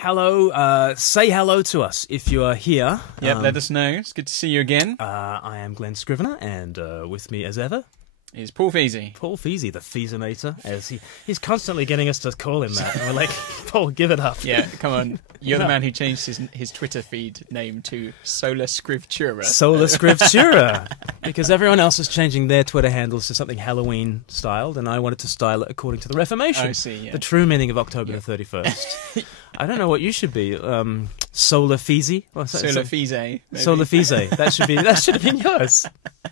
hello. Say hello to us if you are here. Yep, let us know. It's good to see you again. I am Glenn Scrivener, and with me as ever is Paul Feasy. Paul Feasy, the Feasinator, as he's constantly getting us to call him that. And we're like, Paul, give it up. Yeah, come on. You're the man who changed his Twitter feed name to Sola Scriptura. Sola Scriptura. Because everyone else is changing their Twitter handles to something Halloween-styled, and I wanted to style it according to the Reformation. I see, yeah. The true meaning of October the 31st. I don't know what you should be. Sola Feasy? Sola Fise. Maybe. Sola Fise. That should have been yours.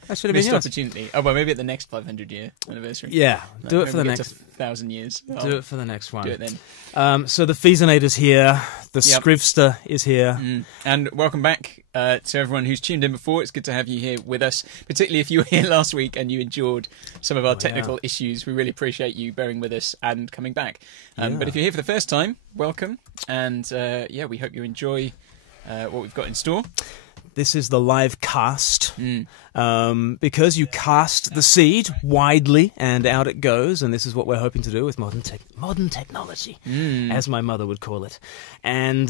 That should have been Missed yours. opportunity. Oh, well, maybe at the next 500-year anniversary. Yeah, do it for the Maybe next... to 1,000 years. Do it for the next one. Do it then. So the Feasinator's here. The Yep. Scrivster is here. And welcome back to everyone who's tuned in before. It's good to have you here with us, particularly if you were here last week and you endured some of our technical issues. We really appreciate you bearing with us and coming back. But if you're here for the first time, welcome. And we hope you enjoy what we've got in store. This is the live cast. Because you cast the seed widely and out it goes, and this is what we're hoping to do with modern technology, as my mother would call it. And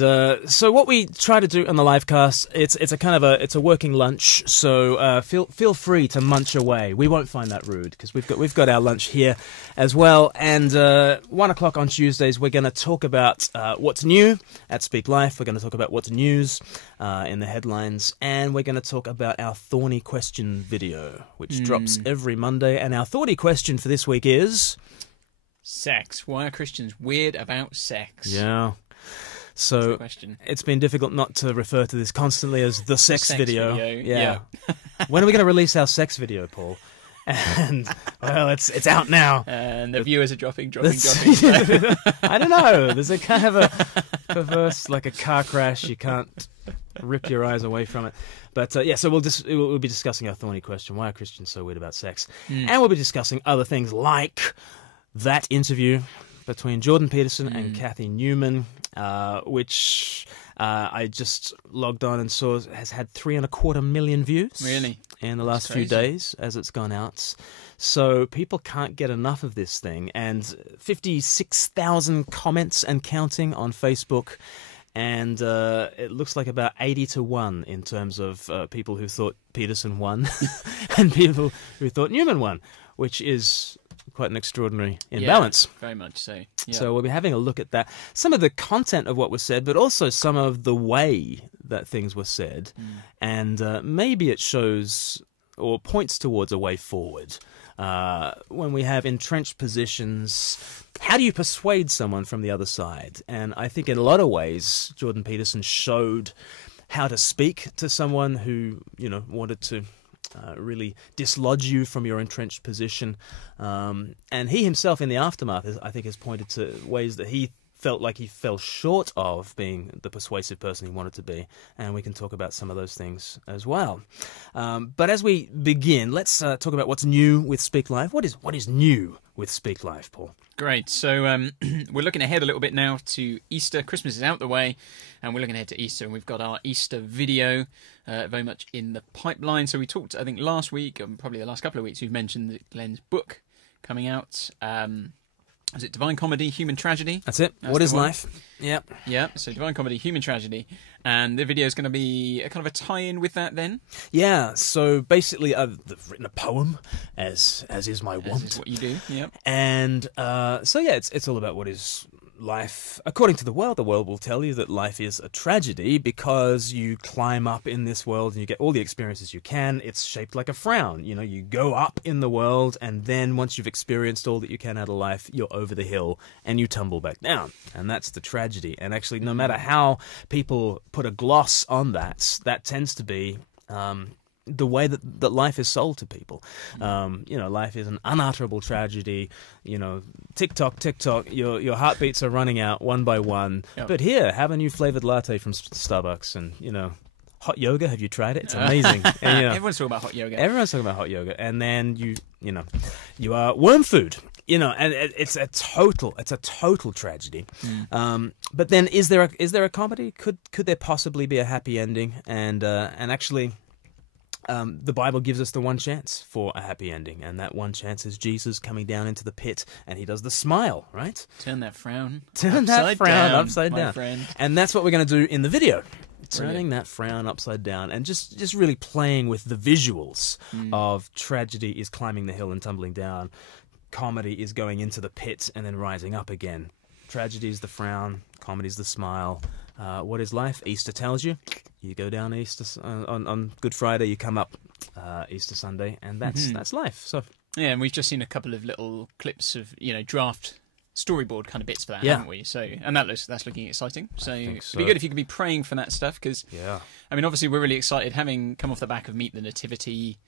so what we try to do on the live cast, it's a working lunch, so feel free to munch away. We won't find that rude because we've got our lunch here as well. And 1 o'clock on Tuesdays, we're going to talk about what's new at Speak Life. We're going to talk about what's news in the headlines, and we're going to talk about our Thorny Question video, which drops every Monday. And our Thorny Question for this week is... Sex. Why are Christians weird about sex? Yeah. So it's been difficult not to refer to this constantly as the sex video. Yeah. When are we going to release our sex video, Paul? And, well, it's out now. And the viewers are dropping. I don't know. There's a kind of a perverse, like a car crash. You can't rip your eyes away from it. But, so we'll be discussing our Thorny Question. Why are Christians so weird about sex? And we'll be discussing other things like that interview between Jordan Peterson and Kathy Newman, which I just logged on and saw has had 3.25 million views. Really? In the last few days as it's gone out. So people can't get enough of this thing. And 56,000 comments and counting on Facebook. And it looks like about 80-1 in terms of people who thought Peterson won and people who thought Newman won, which is quite an extraordinary imbalance. Very much so. Yeah. So we'll be having a look at that. Some of the content of what was said, but also some of the way that things were said. And maybe it shows or points towards a way forward. When we have entrenched positions, how do you persuade someone from the other side? And I think in a lot of ways, Jordan Peterson showed how to speak to someone who, wanted to really dislodge you from your entrenched position. And he himself in the aftermath, I think, has pointed to ways that he felt like he fell short of being the persuasive person he wanted to be, and we can talk about some of those things as well. But as we begin, let's talk about what's new with Speak Life. What is new with Speak Life, Paul? Great. So we're looking ahead a little bit now to Easter. Christmas is out the way, and we're looking ahead to Easter, and we've got our Easter video very much in the pipeline. So we talked, I think, last week, and probably the last couple of weeks, we've mentioned Glenn's book coming out. Is it Divine Comedy, Human Tragedy? That's it. What is life? Yep. Yeah, so Divine Comedy, Human Tragedy. And the video is going to be a kind of a tie-in with that then? Yeah, so basically I've written a poem, as is my wont. As is what you do, yep. And it's all about what is life. According to the world will tell you that life is a tragedy because you climb up in this world and you get all the experiences you can. It's shaped like a frown. You go up in the world, and then once you've experienced all that you can out of life, you're over the hill and you tumble back down. And that's the tragedy. And actually, no matter how people put a gloss on that, that tends to be the way that life is sold to people. Life is an unutterable tragedy. Tick tock, your heartbeats are running out one by one. Yep. But here, have a new flavored latte from Starbucks, and hot yoga. Have you tried it? It's amazing. And, everyone's talking about hot yoga. Everyone's talking about hot yoga, and then you are worm food. And it's a total tragedy. But then, is there a comedy? Could there possibly be a happy ending? And actually, the Bible gives us the one chance for a happy ending, and that one chance is Jesus coming down into the pit, and he does the smile, right? Turn that frown upside down. Friend. And that's what we're going to do in the video. Turning that frown upside down and just really playing with the visuals of tragedy is climbing the hill and tumbling down. Comedy is going into the pit and then rising up again. Tragedy is the frown. Comedy is the smile. What is life? Easter tells you. You go down Easter on Good Friday. You come up Easter Sunday, and that's life. So yeah, and we've just seen a couple of little clips of draft storyboard kind of bits for that, haven't we? So, and that's looking exciting. So it'd be good if you could be praying for that stuff, because I mean, obviously we're really excited, having come off the back of Meet the Nativity.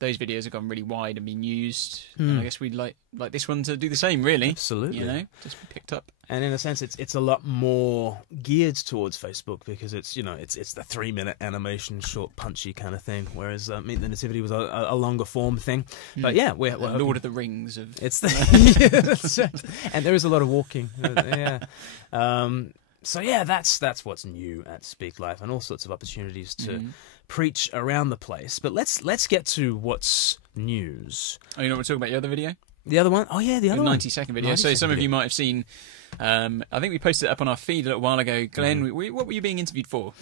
Those videos have gone really wide and been used, and I guess we'd like this one to do the same, really. Absolutely, just be picked up. And in a sense, it's a lot more geared towards Facebook, because it's the 3-minute animation, short, punchy kind of thing. Whereas Meet the Nativity was a longer form thing. But yeah, we're Lord of the Rings of it's and there is a lot of walking. So yeah, that's what's new at Speak Life, and all sorts of opportunities to preach around the place. But let's get to what's news. Oh, you know what we're talking about? Your other video? The other one? Oh yeah, the other one. 90-second video. So some of you might have seen. I think we posted it up on our feed a little while ago. Glenn, what were you being interviewed for?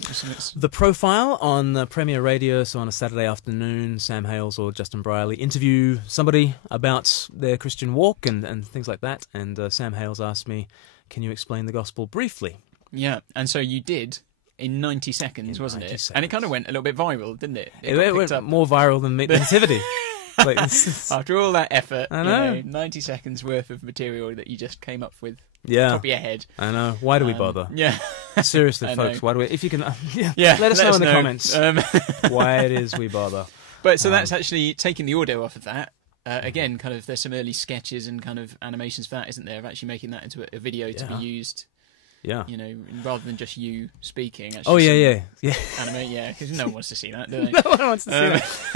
The Profile on Premier Radio. So on a Saturday afternoon, Sam Hales or Justin Brierley interview somebody about their Christian walk and things like that. And Sam Hales asked me, "Can you explain the gospel briefly?" Yeah, and so you did. In 90 seconds, wasn't it? And it kind of went a little bit viral, didn't it? It went more viral than Meet the Nativity. After all that effort, I know. 90 seconds worth of material that you just came up with, top of your head. I know. Why do we bother? Yeah, seriously, folks. Why do we? If you can, let us know in the comments why it is we bother. But so that's actually taking the audio off of that. Again, kind of, there's some early sketches and kind of animations for that, isn't there? Of actually making that into a video to be used. Yeah, rather than just you speaking. Actually, Animate, because no one wants to see that, do they? No one wants to see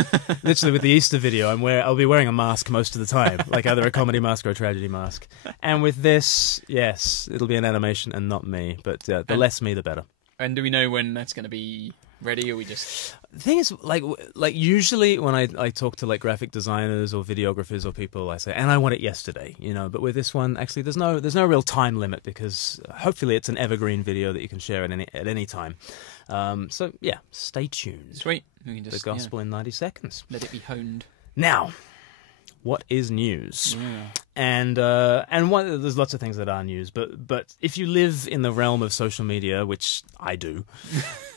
that. Literally, with the Easter video, I'll be wearing a mask most of the time, like either a comedy mask or a tragedy mask. And with this, yes, it'll be an animation and not me. But the less me, the better. And do we know when that's going to be ready, or we just? The thing is, like usually when I talk to like graphic designers or videographers or people, I say, and I want it yesterday, But with this one, actually, there's no real time limit, because hopefully it's an evergreen video that you can share at any time. So yeah, stay tuned. Sweet. We can just, the gospel in 90 seconds. Let it be honed. Now, what is news? Yeah. And there's lots of things that are news, but if you live in the realm of social media, which I do,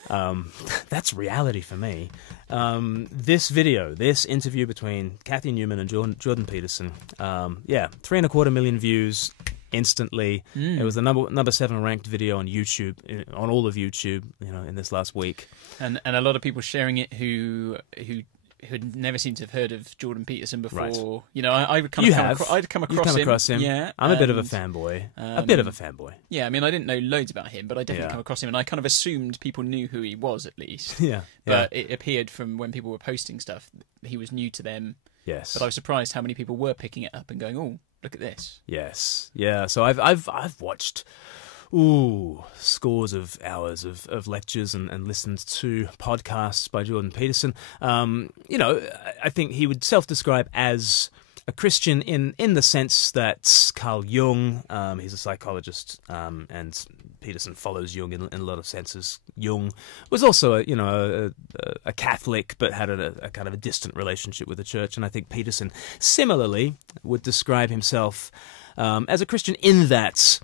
that's reality for me. This interview between Kathy Newman and Jordan Peterson, 3.25 million views instantly. It was the number 7 ranked video on YouTube, on all of YouTube, in this last week. And a lot of people sharing it who had never seemed to have heard of Jordan Peterson before. Right. I'd come across him. Yeah, I'm a bit of a fanboy. Yeah, I mean, I didn't know loads about him, but I definitely come across him, and I kind of assumed people knew who he was, at least. But it appeared from when people were posting stuff, he was new to them. Yes. But I was surprised how many people were picking it up and going, "Oh, look at this." Yes. Yeah. So I've watched scores of hours of lectures and listened to podcasts by Jordan Peterson. I think he would self-describe as a Christian in the sense that Carl Jung, he's a psychologist, and Peterson follows Jung in a lot of senses. Jung was also a Catholic, but had a kind of a distant relationship with the church, and I think Peterson similarly would describe himself as a Christian in that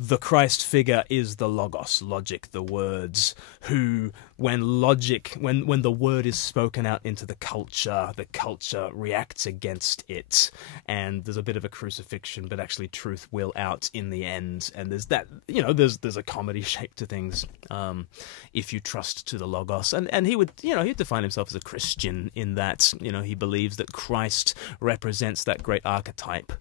the Christ figure is the logos, logic, the words, who, when the word is spoken out into the culture reacts against it, and there's a bit of a crucifixion, but actually truth will out in the end, and there's that, there's a comedy shape to things, if you trust to the logos, and he would, he'd define himself as a Christian in that, he believes that Christ represents that great archetype.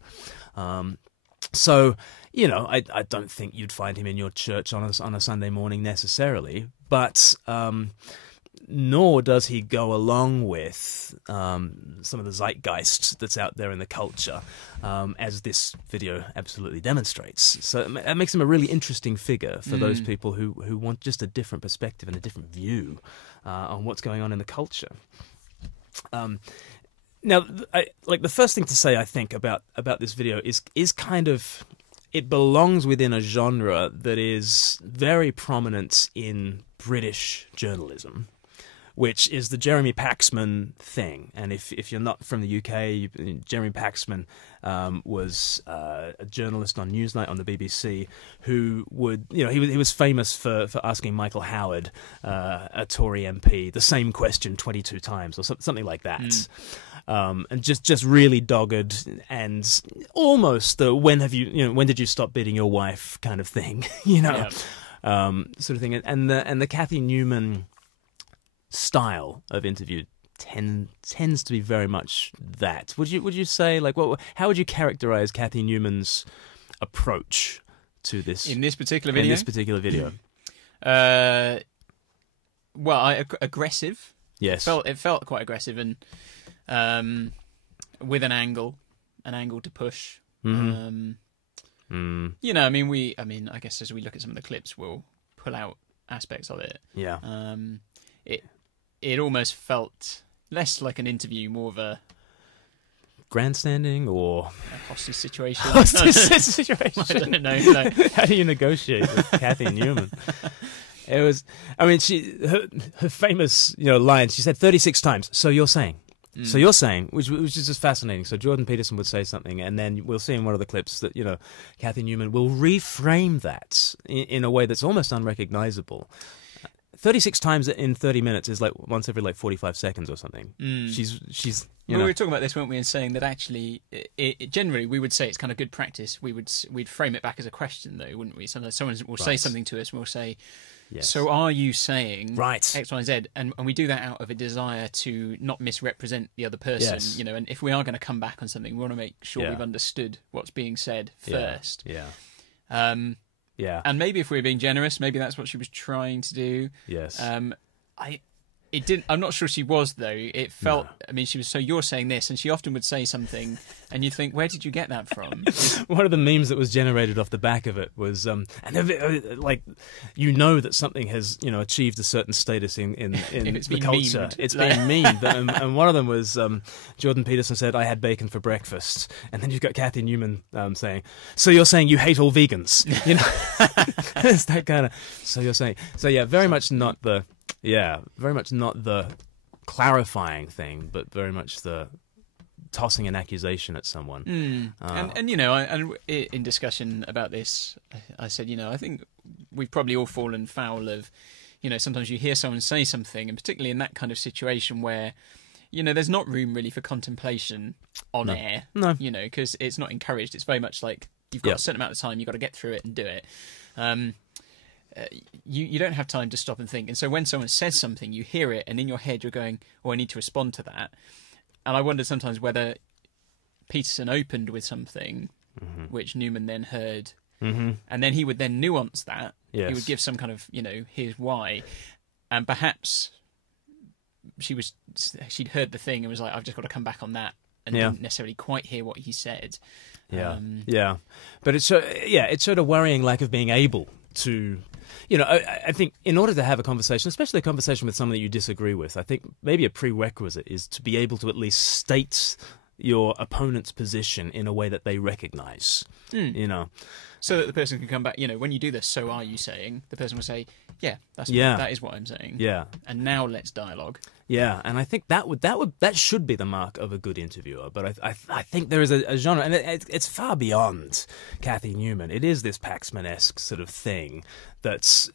So, I don't think you'd find him in your church on a Sunday morning necessarily, but nor does he go along with some of the zeitgeist that's out there in the culture, as this video absolutely demonstrates. So it makes him a really interesting figure for those people who want just a different perspective and a different view on what's going on in the culture. Now, the first thing to say, I think, about this video is kind of, it belongs within a genre that is very prominent in British journalism, which is the Jeremy Paxman thing. And if you're not from the UK, Jeremy Paxman was a journalist on Newsnight on the BBC who would, he was famous for asking Michael Howard, a Tory MP, the same question 22 times or something like that. And just really dogged and almost the when did you stop beating your wife kind of thing, sort of thing. And the Cathy Newman style of interview tends to be very much that. Would you say, like, how would you characterize Cathy Newman's approach to this in this particular video? Aggressive. Yes, it felt quite aggressive and with an angle to push. I guess as we look at some of the clips, we'll pull out aspects of it. Yeah. It almost felt less like an interview, more of a grandstanding or a hostage situation. Hostage situation. I don't know. No. How do you negotiate with Cathy Newman? It was. I mean, her famous line. She said 36 times. So you're saying. So you're saying, which is just fascinating. So Jordan Peterson would say something, and then we'll see in one of the clips that Cathy Newman will reframe that in a way that's almost unrecognizable. 36 times in 30 minutes is like once every 45 seconds or something. She's Well, we were talking about this, weren't we, and saying that actually, generally we would say it's kind of good practice. We'd frame it back as a question, though, wouldn't we? Sometimes someone will say something to us, and we'll say, yes. So are you saying X, Y, Z? And we do that out of a desire to not misrepresent the other person, yes. And if we are going to come back on something, we want to make sure we've understood what's being said first. Yeah. And maybe if we were being generous, maybe that's what she was trying to do. Yes. It didn't. I'm not sure she was, though. It felt. No. I mean, she was. So you're saying this, and she often would say something, and you think, where did you get that from? One of the memes that was generated off the back of it was, that something has achieved a certain status in the culture. Memed. It's been memed, and one of them was Jordan Peterson said, "I had bacon for breakfast," and then you've got Cathy Newman saying, "So you're saying you hate all vegans?" It's that kind of. So you're saying. So yeah, very much not the. Yeah, very much not the clarifying thing, but very much the tossing an accusation at someone. And in discussion about this, I said, I think we've probably all fallen foul of, sometimes you hear someone say something, and particularly in that kind of situation where, there's not room really for contemplation on air. No. Because it's not encouraged. It's very much like you've got a certain amount of time, you've got to get through it and do it. You don't have time to stop and think. And so when someone says something, you hear it, and in your head you're going, I need to respond to that. And I wonder sometimes whether Peterson opened with something which Newman then heard, and then he would then nuance that. Yes. He would give some kind of, here's why. And perhaps she'd heard the thing and was like, I've just got to come back on that, and didn't necessarily quite hear what he said. Yeah. But it showed a worrying lack of being able to... I think in order to have a conversation, especially a conversation with someone that you disagree with, I think maybe a prerequisite is to be able to at least state your opponent's position in a way that they recognize, So that the person can come back, when you do this, so are you saying? The person will say, that is what I'm saying. Yeah. And now let's dialogue. Yeah, and I think that should be the mark of a good interviewer. But I think there is a genre, and it's far beyond Cathy Newman. It is this Paxman-esque sort of thing that's,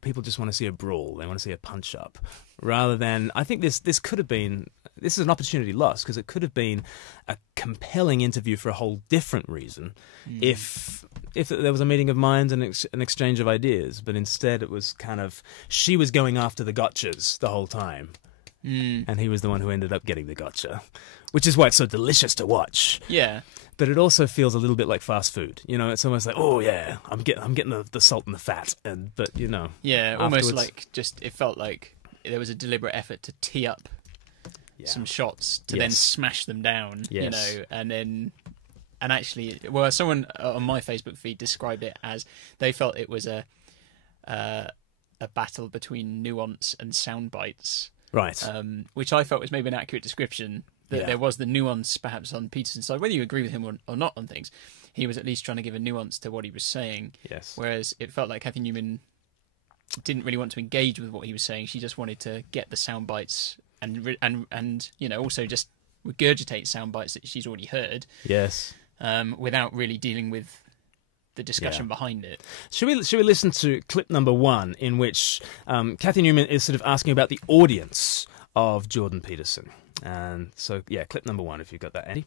people just want to see a brawl. They want to see a punch-up. Rather than, I think this could have been, this is an opportunity lost, because it could have been a compelling interview for a whole different reason if there was a meeting of minds and an exchange of ideas. But instead it was kind of, she was going after the gotchas the whole time. And he was the one who ended up getting the gotcha, which is why it's so delicious to watch. Yeah. But it also feels a little bit like fast food. It's almost like, oh yeah, I'm getting the salt and the fat, but Yeah, almost like it felt like there was a deliberate effort to tee up some shots to then Yes. smash them down, you Yes. know, and actually, well, someone on my Facebook feed described it as they felt it was a battle between nuance and sound bites, Right. which I felt was maybe an accurate description. That Yeah. there was the nuance perhaps on Peterson's side, whether you agree with him or not on things. He was at least trying to give a nuance to what he was saying. Yes. Whereas it felt like Kathy Newman didn't really want to engage with what he was saying. She just wanted to get the sound bites and you know, also just regurgitate sound bites that she's already heard, Yes. without really dealing with the discussion behind it. Should we listen to clip number 1, in which Kathy Newman is sort of asking about the audience of Jordan Peterson? And so, yeah, clip number 1, if you've got that, Andy.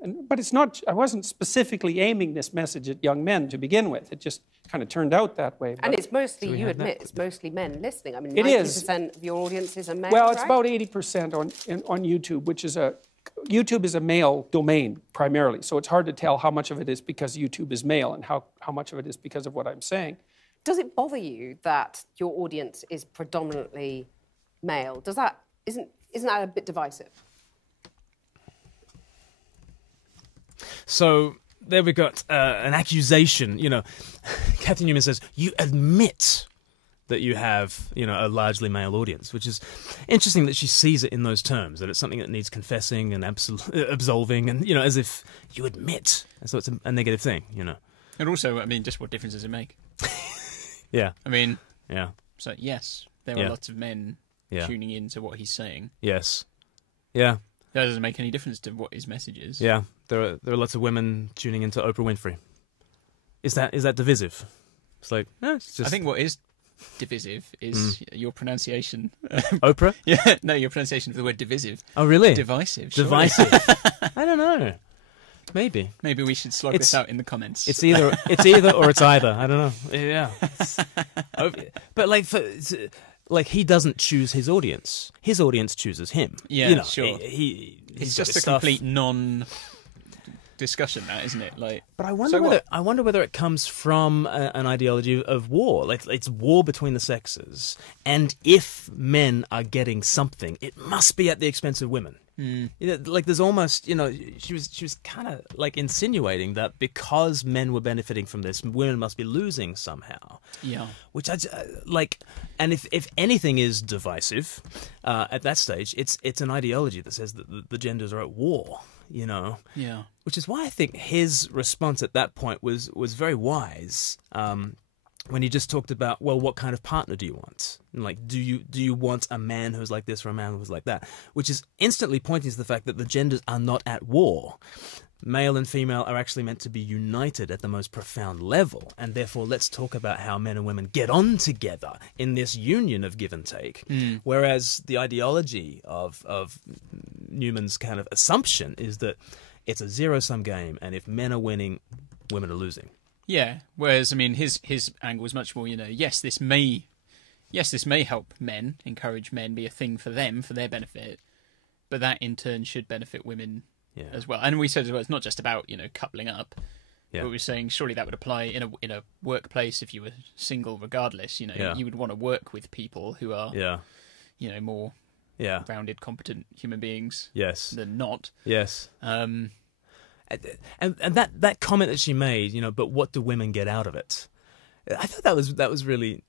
But it's not, I wasn't specifically aiming this message at young men to begin with. It just kind of turned out that way. And it's mostly, you have admit, that? it's mostly men listening. I mean, It 90% of your audiences are men, Well, it's right? about 80% on YouTube, which is YouTube is a male domain primarily. So it's hard to tell how much of it is because YouTube is male and how much of it is because of what I'm saying. Does it bother you that your audience is predominantly male? Isn't that a bit divisive? So there we got an accusation. You know, Kathy Newman says, you admit that you have, you know, a largely male audience, which is interesting that she sees it in those terms, that it's something that needs confessing and absolving, and, you know, as if you admit. So it's a negative thing, you know. And also, I mean, just what difference does it make? Yeah. I mean, Yeah. so yes, there are lots of men tuning in to what he's saying. Yes. Yeah. That doesn't make any difference to what his message is. Yeah. There are lots of women tuning into Oprah Winfrey. Is that divisive? It's like, no, it's just... I think what is divisive is your pronunciation. Oprah? Yeah, no, your pronunciation of the word divisive. Oh, really? Divisive. Surely. Divisive. I don't know. Maybe. Maybe we should slog this out in the comments. It's either or it's either. I don't know. Yeah. But like he doesn't choose his audience. His audience chooses him. Yeah, you know, sure. He's It's got just his a stuff. complete non-discussion, that, isn't it? Like, But I wonder whether it comes from an ideology of war. Like it's war between the sexes, and if men are getting something, it must be at the expense of women. You know, like there's almost, you know, she was kind of like insinuating that because men were benefiting from this, women must be losing somehow. yeah. Which I like, and if anything is divisive at that stage, it's an ideology that says that the genders are at war. You know, Yeah. which is why I think his response at that point was very wise. When he just talked about, well, what kind of partner do you want? And like, do you want a man who's like this or a man who's like that? Which is instantly pointing to the fact that the genders are not at war. Male and female are actually meant to be united at the most profound level, and therefore let's talk about how men and women get on together in this union of give and take. Whereas the ideology of Newman's kind of assumption is that it's a zero-sum game, and if men are winning, women are losing. Yeah. Whereas, I mean, his angle was much more, you know, yes, this may help men, encourage men, be a thing for them, for their benefit, but that in turn should benefit women as well. And we said as well, it's not just about, you know, coupling up. Yeah. But we were saying surely that would apply in a workplace if you were single, regardless. You know, you would want to work with people who are, you know, more rounded, competent human beings. Yes. Than not. Yes. And that comment that she made, you know, but what do women get out of it? I thought that was really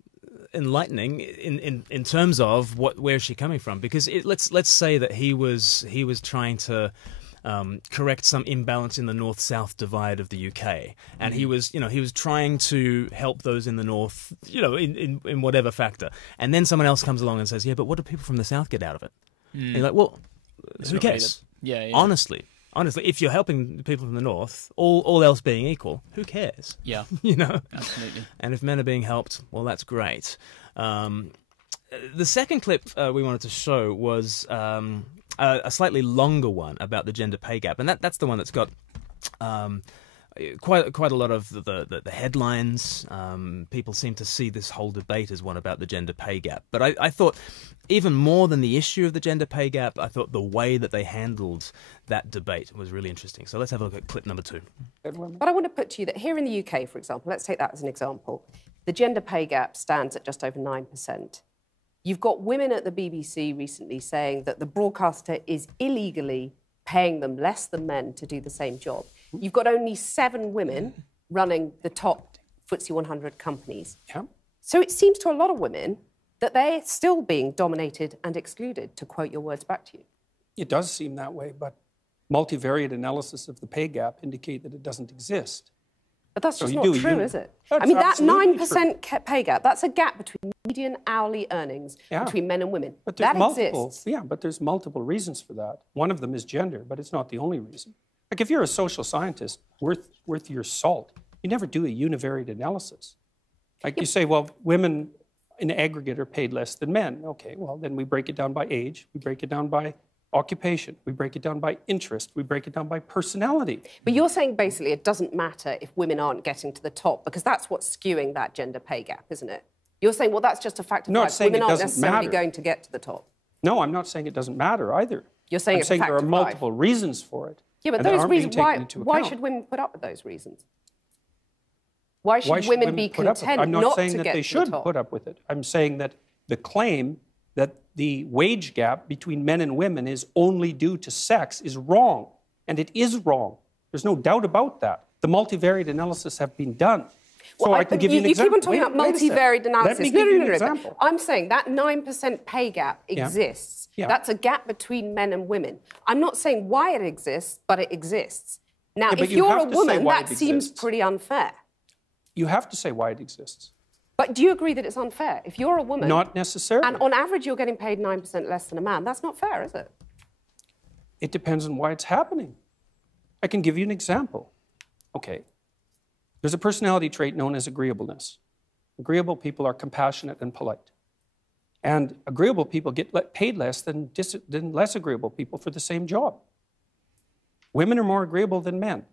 enlightening in terms of where is she coming from? Because let's say that he was trying to correct some imbalance in the north-south divide of the UK, and he was trying to help those in the north, you know, in whatever factor, and then someone else comes along and says, yeah, but what do people from the south get out of it? And you're like, well, who cares? Yeah. Honestly, if you're helping the people from the north, all else being equal, who cares? Yeah. You know? Absolutely. And if men are being helped, well, that's great. The second clip we wanted to show was a slightly longer one about the gender pay gap. And that's the one that's got quite a lot of the headlines. People seem to see this whole debate as one about the gender pay gap. But I thought even more than the issue of the gender pay gap, I thought the way that they handled that debate was really interesting. So let's have a look at clip number 2. But I want to put to you that here in the UK, for example, let's take that as an example. the gender pay gap stands at just over 9%. You've got women at the BBC recently saying that the broadcaster is illegally paying them less than men to do the same job. You've got only 7 women running the top FTSE 100 companies. Yeah. So it seems to a lot of women that they're still being dominated and excluded, to quote your words back to you. It does seem that way, but multivariate analysis of the pay gap indicate that it doesn't exist. But that's just So not you do, true, you- is it? That's I mean, that absolutely 9% pay gap, that's a gap between median hourly earnings Yeah. between men and women. But there's That multiple, exists. yeah, but there's multiple reasons for that. One of them is gender, but it's not the only reason. Like if you're a social scientist worth your salt, you never do a univariate analysis. Like you say, well, women in aggregate are paid less than men. Okay, well, then we break it down by age, we break it down by occupation, we break it down by interest, we break it down by personality. But you're saying basically it doesn't matter if women aren't getting to the top, because that's what's skewing that gender pay gap, isn't it? You're saying, well, that's just a fact of No, life. it's saying Women it aren't doesn't necessarily matter. going to get to the top. No, I'm not saying it doesn't matter either. You're saying I'm it's a saying fact there are of life. multiple reasons for it. Yeah, but and that those aren't being reasons, taken into why account. should women put up with those reasons? Why should Why should women be put up with it? content I'm not not saying to that get they to should the top? put up with it. I'm saying that the claim that the wage gap between men and women is only due to sex is wrong, and it is wrong. There's no doubt about that. The multivariate analysis have been done. So I can give you an example. You keep on talking about Wait a second. multivariate analysis. Let me give you an example. I'm saying that 9% pay gap exists. Yeah. That's a gap between men and women. I'm not saying why it exists, but it exists. Now, Yeah, but if you you're have a to say woman, why that it seems exists. pretty unfair. You have to say why it exists. But do you agree that it's unfair? If you're a woman... Not necessarily. And on average, you're getting paid 9% less than a man. That's not fair, is it? It depends on why it's happening. I can give you an example. Okay. There's a personality trait known as agreeableness. Agreeable people are compassionate and polite. And agreeable people get paid less than less agreeable people for the same job. Women are more agreeable than men.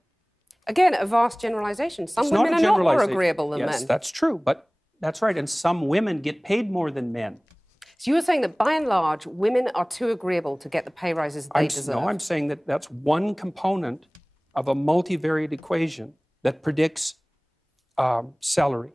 Again, a vast generalization. Some It's women not are a not more generalization. agreeable than yes, men. that's true, but that's right. And some women get paid more than men. So you were saying that by and large, women are too agreeable to get the pay rises they deserve. No, I'm saying that that's one component of a multivariate equation that predicts salary.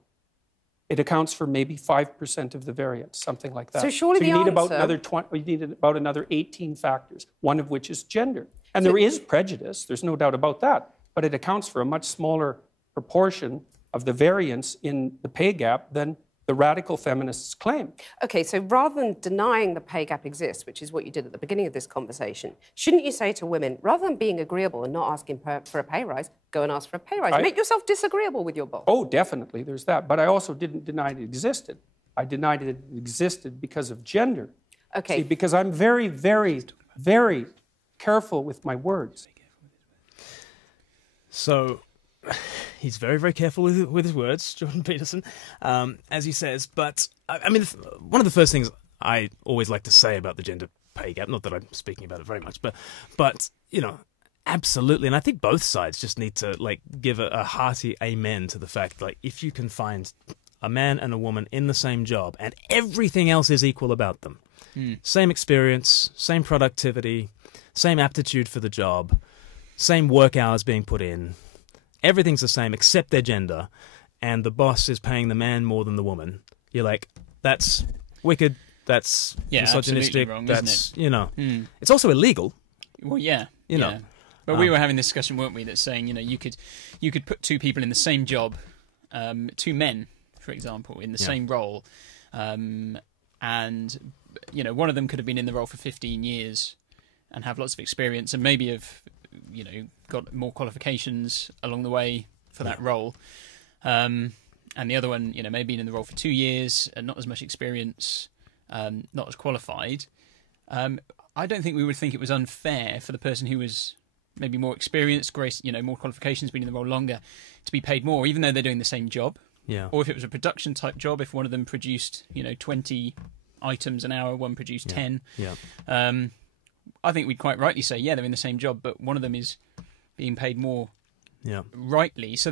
It accounts for maybe 5% of the variance, something like that. So surely you the need about answer- you need about another 18 factors, one of which is gender. And there is prejudice, there's no doubt about that, but it accounts for a much smaller proportion of the variance in the pay gap than the radical feminists claim. Okay, so rather than denying the pay gap exists, which is what you did at the beginning of this conversation, shouldn't you say to women, rather than being agreeable and not asking for a pay rise, go and ask for a pay rise? Make yourself disagreeable with your boss. Oh, definitely, there's that. But I also didn't deny it existed. I denied it existed because of gender. Okay. See, because I'm very, very, very careful with my words. So he's very, very careful with his words, Jordan Peterson, as he says. But, I mean, one of the first things I always like to say about the gender pay gap, not that I'm speaking about it very much, but you know, absolutely. And I think both sides just need to, like, give a hearty amen to the fact, like, if you can find a man and a woman in the same job and everything else is equal about them, same experience, same productivity, same aptitude for the job, same work hours being put in, everything's the same except their gender, and the boss is paying the man more than the woman, you're like, that's wicked, that's misogynistic, wrong, that's, isn't you know. It's also illegal. Well, yeah. You know. But we were having this discussion, weren't we, that's saying, you know, you could put two people in the same job, two men, for example, in the same role, and, you know, one of them could have been in the role for 15 years and have lots of experience and maybe have, you know, got more qualifications along the way for that role. And the other one, you know, maybe been in the role for 2 years and not as much experience, not as qualified. I don't think we would think it was unfair for the person who was maybe more experienced, more qualifications, been in the role longer, to be paid more, even though they're doing the same job. Yeah. Or if it was a production type job, if one of them produced, 20 items an hour, one produced 10. Yeah. I think we'd quite rightly say, they're in the same job, but one of them is being paid more. Yeah. Rightly, so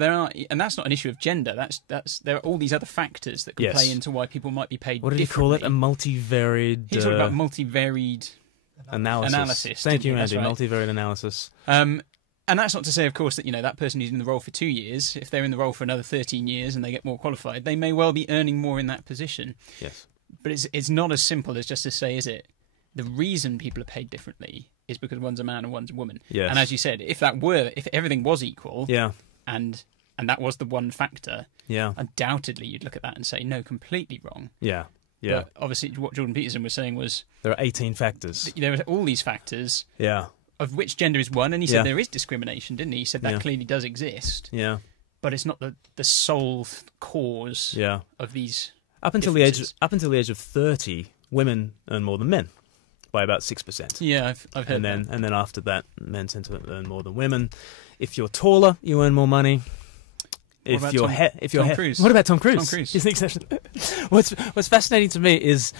and that's not an issue of gender. There are all these other factors that can play into why people might be paid. What did he call it? A multivariate. He talked about multivaried analysis. Thank you, Andy. right. Multivariate analysis. And that's not to say, of course, that that person who's in the role for 2 years, if they're in the role for another 13 years and they get more qualified, they may well be earning more in that position. Yes. But it's not as simple as just to say, is it? The reason people are paid differently is because one's a man and one's a woman. Yes. And as you said, if everything was equal, and that was the one factor, undoubtedly you'd look at that and say, no, completely wrong. Yeah. But obviously, what Jordan Peterson was saying was there are 18 factors. There are all these factors. Yeah. Of which gender is one, and he said there is discrimination, didn't he? He said that clearly does exist. Yeah. But it's not the sole cause of these. Up until the age of 30, women earn more than men by about 6%. Yeah, I've heard that. And then after that, men tend to earn more than women. If you're taller, you earn more money. Tom Cruise? What about Tom Cruise? Tom Cruise. He's the exception. What's fascinating to me is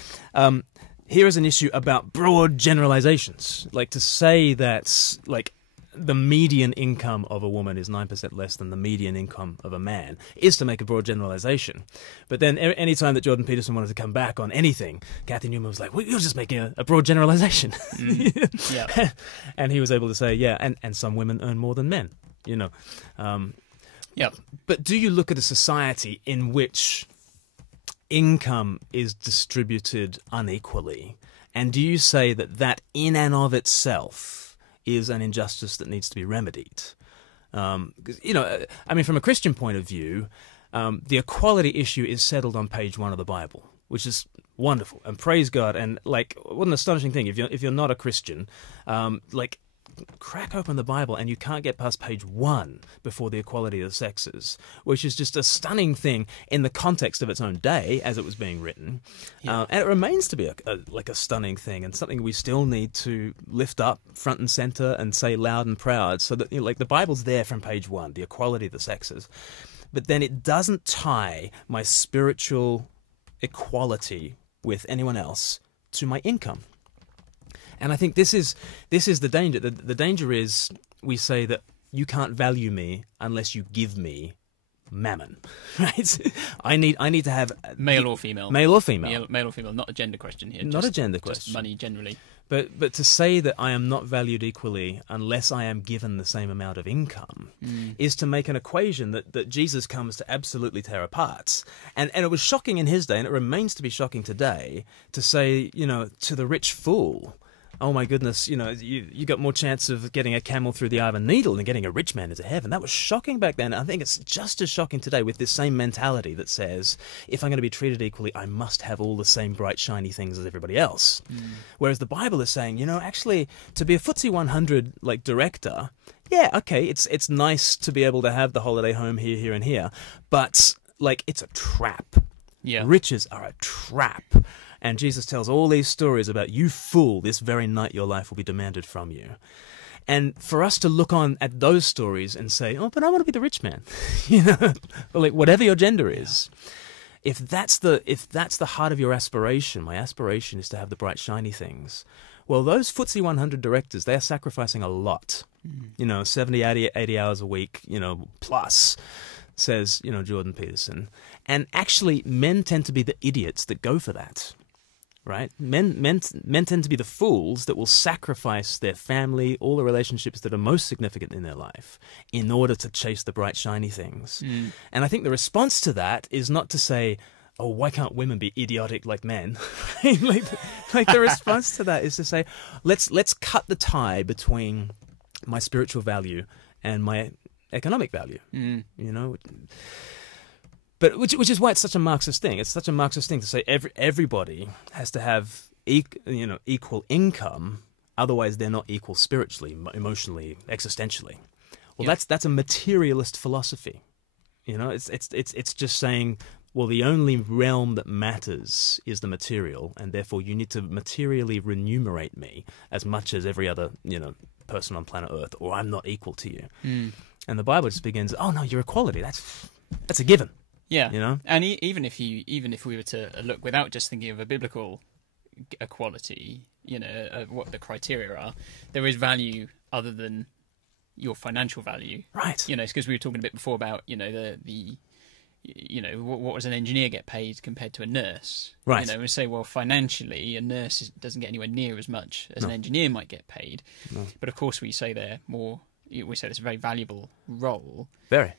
here is an issue about broad generalizations. Like to say that like the median income of a woman is 9% less than the median income of a man is to make a broad generalization. But then any time that Jordan Peterson wanted to come back on anything, Kathy Newman was like, well, you're just making a broad generalization. Yeah. And he was able to say, and some women earn more than men, Yeah. But do you look at a society in which income is distributed unequally, and do you say that in and of itself is an injustice that needs to be remedied? From a Christian point of view, the equality issue is settled on page 1 of the Bible, which is wonderful, and praise God. And like, what an astonishing thing! If you're not a Christian, crack open the Bible and you can't get past page 1 before the equality of the sexes, which is just a stunning thing in the context of its own day as it was being written. And it remains to be a stunning thing, and something we still need to lift up front and center and say loud and proud, so that the Bible's there from page 1, the equality of the sexes. But then it doesn't tie my spiritual equality with anyone else to my income. And I think this is the danger. The danger is we say that you can't value me unless you give me mammon, right? I need to have male or female. Male or female. Male or female. Not a gender question here. Not a gender question. Just money generally. But to say that I am not valued equally unless I am given the same amount of income is to make an equation that Jesus comes to absolutely tear apart. And it was shocking in his day, and it remains to be shocking today, to say, to the rich fool, oh my goodness, you got more chance of getting a camel through the eye of a needle than getting a rich man into heaven. That was shocking back then. I think it's just as shocking today with this same mentality that says, if I'm going to be treated equally, I must have all the same bright, shiny things as everybody else. Whereas the Bible is saying, actually, to be a FTSE 100 director, it's nice to be able to have the holiday home here, and here, but it's a trap. Yeah. Riches are a trap. And Jesus tells all these stories about, you fool, this very night your life will be demanded from you. And for us to look on at those stories and say, oh, but I want to be the rich man, whatever your gender is. If that's the heart of your aspiration, my aspiration is to have the bright, shiny things. Well, those FTSE 100 directors, they are sacrificing a lot. 70, 80 hours a week, plus, says, Jordan Peterson. And actually, men tend to be the idiots that go for that. Right? Men tend to be the fools that will sacrifice their family, all the relationships that are most significant in their life, in order to chase the bright, shiny things. And I think the response to that is not to say, oh, why can't women be idiotic like men? The response to that is to say, let's cut the tie between my spiritual value and my economic value. But which is why it's such a Marxist thing. It's such a Marxist thing to say everybody has to have equal income, otherwise they're not equal spiritually, emotionally, existentially. Well, that's a materialist philosophy. It's just saying, well, the only realm that matters is the material, and therefore you need to materially remunerate me as much as every other person on planet Earth, or I'm not equal to you. And the Bible just begins, oh no, you're equality. That's a given. Yeah, and even if we were to look without just thinking of a biblical equality, what the criteria are, there is value other than your financial value, right? It's because we were talking a bit before about what does an engineer get paid compared to a nurse, right? We say, well, financially, a nurse doesn't get anywhere near as much as an engineer might get paid, but of course we say they're more we said it's a very valuable role. Very.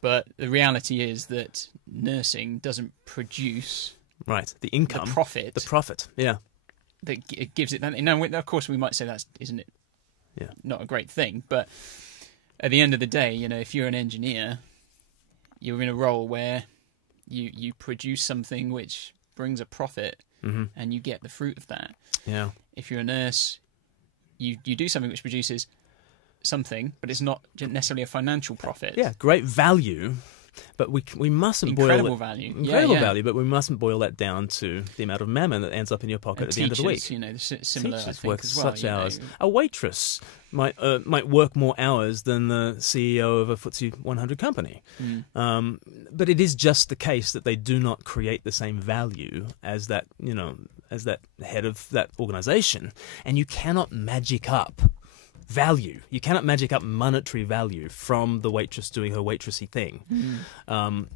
But the reality is that nursing doesn't produce Right. The income. the profit. The profit. Yeah. That it gives it that. Now, of course, we might say isn't it Yeah. not a great thing, but at the end of the day, if you're an engineer, you're in a role where you produce something which brings a profit, and you get the fruit of that. Yeah. If you're a nurse, you do something which produces something, but it's not necessarily a financial profit. Yeah. Great value, but we mustn't Incredible boil value. incredible Yeah. value, but we mustn't boil that down to the amount of mammon that ends up in your pocket And at the end of the week. Similar, I Teachers think, work as well. such hours. A waitress might work more hours than the CEO of a FTSE 100 company. But it is just the case that they do not create the same value as that head of that organisation, and you cannot magic up value. You cannot magic up monetary value from the waitress doing her waitressy thing,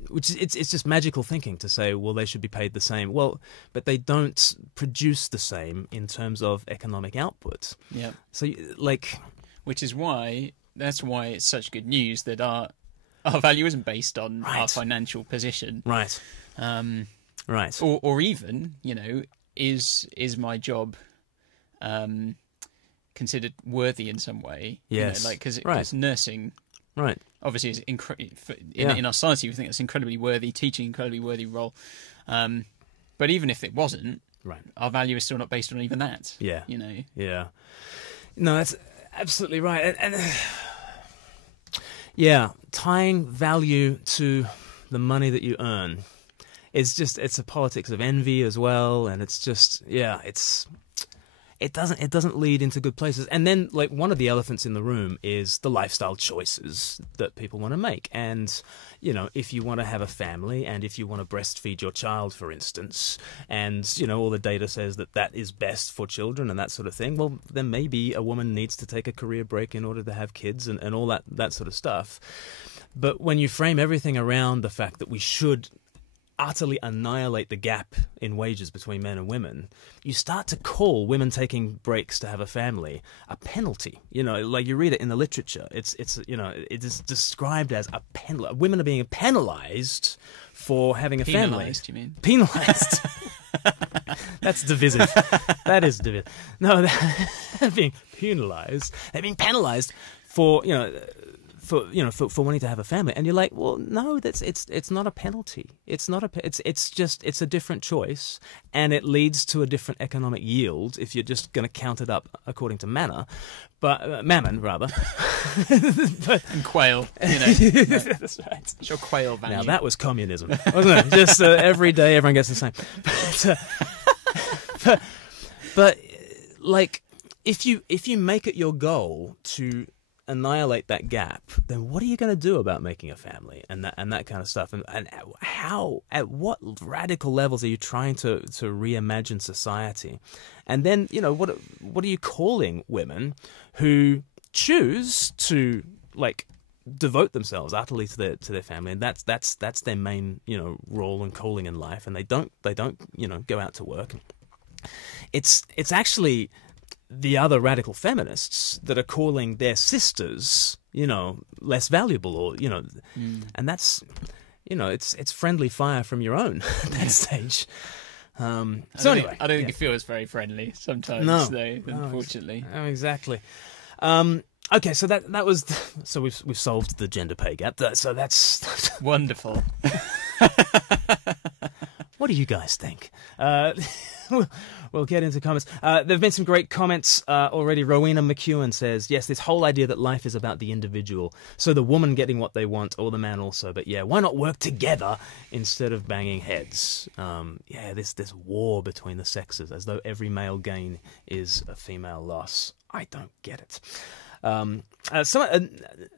which it's just magical thinking to say, well, they should be paid the same. Well, but they don't produce the same in terms of economic output. Yeah. So, Which is why it's such good news that our value isn't based on our financial position. right, right, Or even, is my job considered worthy in some way? Yes. Because nursing, right. obviously, is in our society, we think it's incredibly worthy, teaching incredibly worthy role. But even if it wasn't, Right. our value is still not based on even that. Yeah. Yeah. No, that's absolutely right. And yeah, tying value to the money that you earn it's a politics of envy as well, and it's just it doesn't lead into good places. And then, one of the elephants in the room is the lifestyle choices that people want to make. And, if you want to have a family and if you want to breastfeed your child, for instance, and, all the data says that is best for children and that sort of thing, well, then maybe a woman needs to take a career break in order to have kids and all that sort of stuff. But when you frame everything around the fact that we should utterly annihilate the gap in wages between men and women, you start to call women taking breaks to have a family a penalty. You read it in the literature. It is described as a penalty. Women are being penalized for having a family. Penalized, you mean? Penalized. That's divisive. That is divisive. No, they're being penalized. They're being penalized for for wanting to have a family. And you're like, well, no, it's not a penalty. It's a different choice, and it leads to a different economic yield if you're just going to count it up according to mammon rather. And quail, That's right. It's your quail value. Now that was communism, wasn't it? Just every day everyone gets the same. But if you make it your goal to annihilate that gap, then what are you going to do about making a family and that kind of stuff? And at what radical levels are you trying to reimagine society? And then what are you calling women who choose to devote themselves utterly to their family, and that's their main role and calling in life, and they don't go out to work? It's actually the other radical feminists that are calling their sisters, less valuable, or and that's, it's friendly fire from your own at that stage. I don't think it feels very friendly sometimes, though. Unfortunately, exactly. Okay, so that was so we've solved the gender pay gap. So that's wonderful. What do you guys think? We'll get into comments. There have been some great comments already. Rowena McEwen says, yes, this whole idea that life is about the individual, so the woman getting what they want, or the man also. But yeah, why not work together instead of banging heads? This war between the sexes, as though every male gain is a female loss. I don't get it.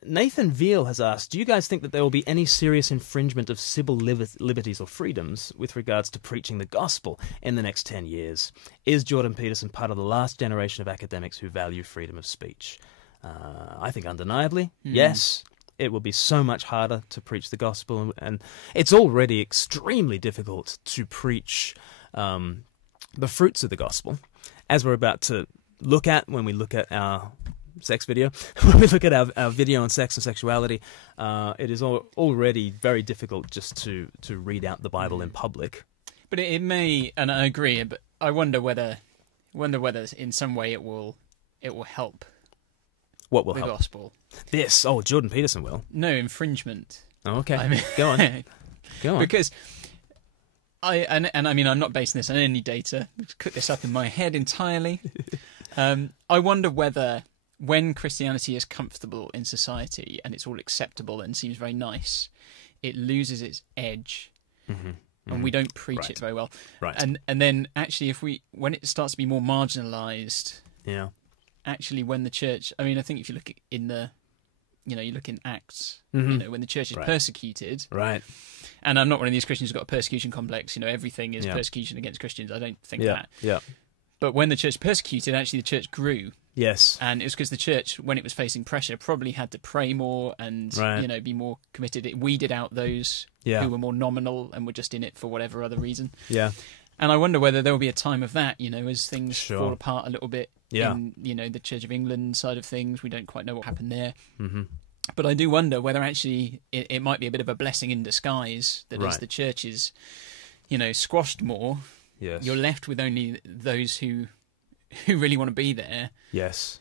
Nathan Veal has asked, do you guys think that there will be any serious infringement of civil liberties or freedoms with regards to preaching the gospel in the next 10 years? Is Jordan Peterson part of the last generation of academics who value freedom of speech? I think undeniably, yes. It will be so much harder to preach the gospel, and it's already extremely difficult to preach the fruits of the gospel, as we're about to look at when we look at our sex video, when we look at our video on sex and sexuality, it is already very difficult just to read out the Bible in public. But it may, and I agree, but I wonder whether in some way it will help. What will the help? gospel? This. Oh, Jordan Peterson will. No, infringement. Oh, okay. I mean, Go on. Go on. Because I mean, I'm not basing this on any data. Let's cook this up in my head entirely. I wonder whether when Christianity is comfortable in society and it's all acceptable and seems very nice, it loses its edge. And we don't preach it very well. Right. And then actually when it starts to be more marginalised, Yeah. actually when the church, I mean, I think if you look you look in Acts, Mm-hmm. when the church is persecuted, Right. and I'm not one of these Christians who's got a persecution complex, everything is persecution against Christians. I don't think that. Yeah. But when the church persecuted, actually the church grew. Yes. And it was because the church, when it was facing pressure, probably had to pray more and be more committed. It weeded out those who were more nominal and were just in it for whatever other reason. Yeah. And I wonder whether there will be a time of that, as things Sure. fall apart a little bit Yeah. in, the Church of England side of things. We don't quite know what happened there. Mm-hmm. But I do wonder whether actually it might be a bit of a blessing in disguise that as Right. the church is, squashed more, Yes. you're left with only those who really want to be there, Yes.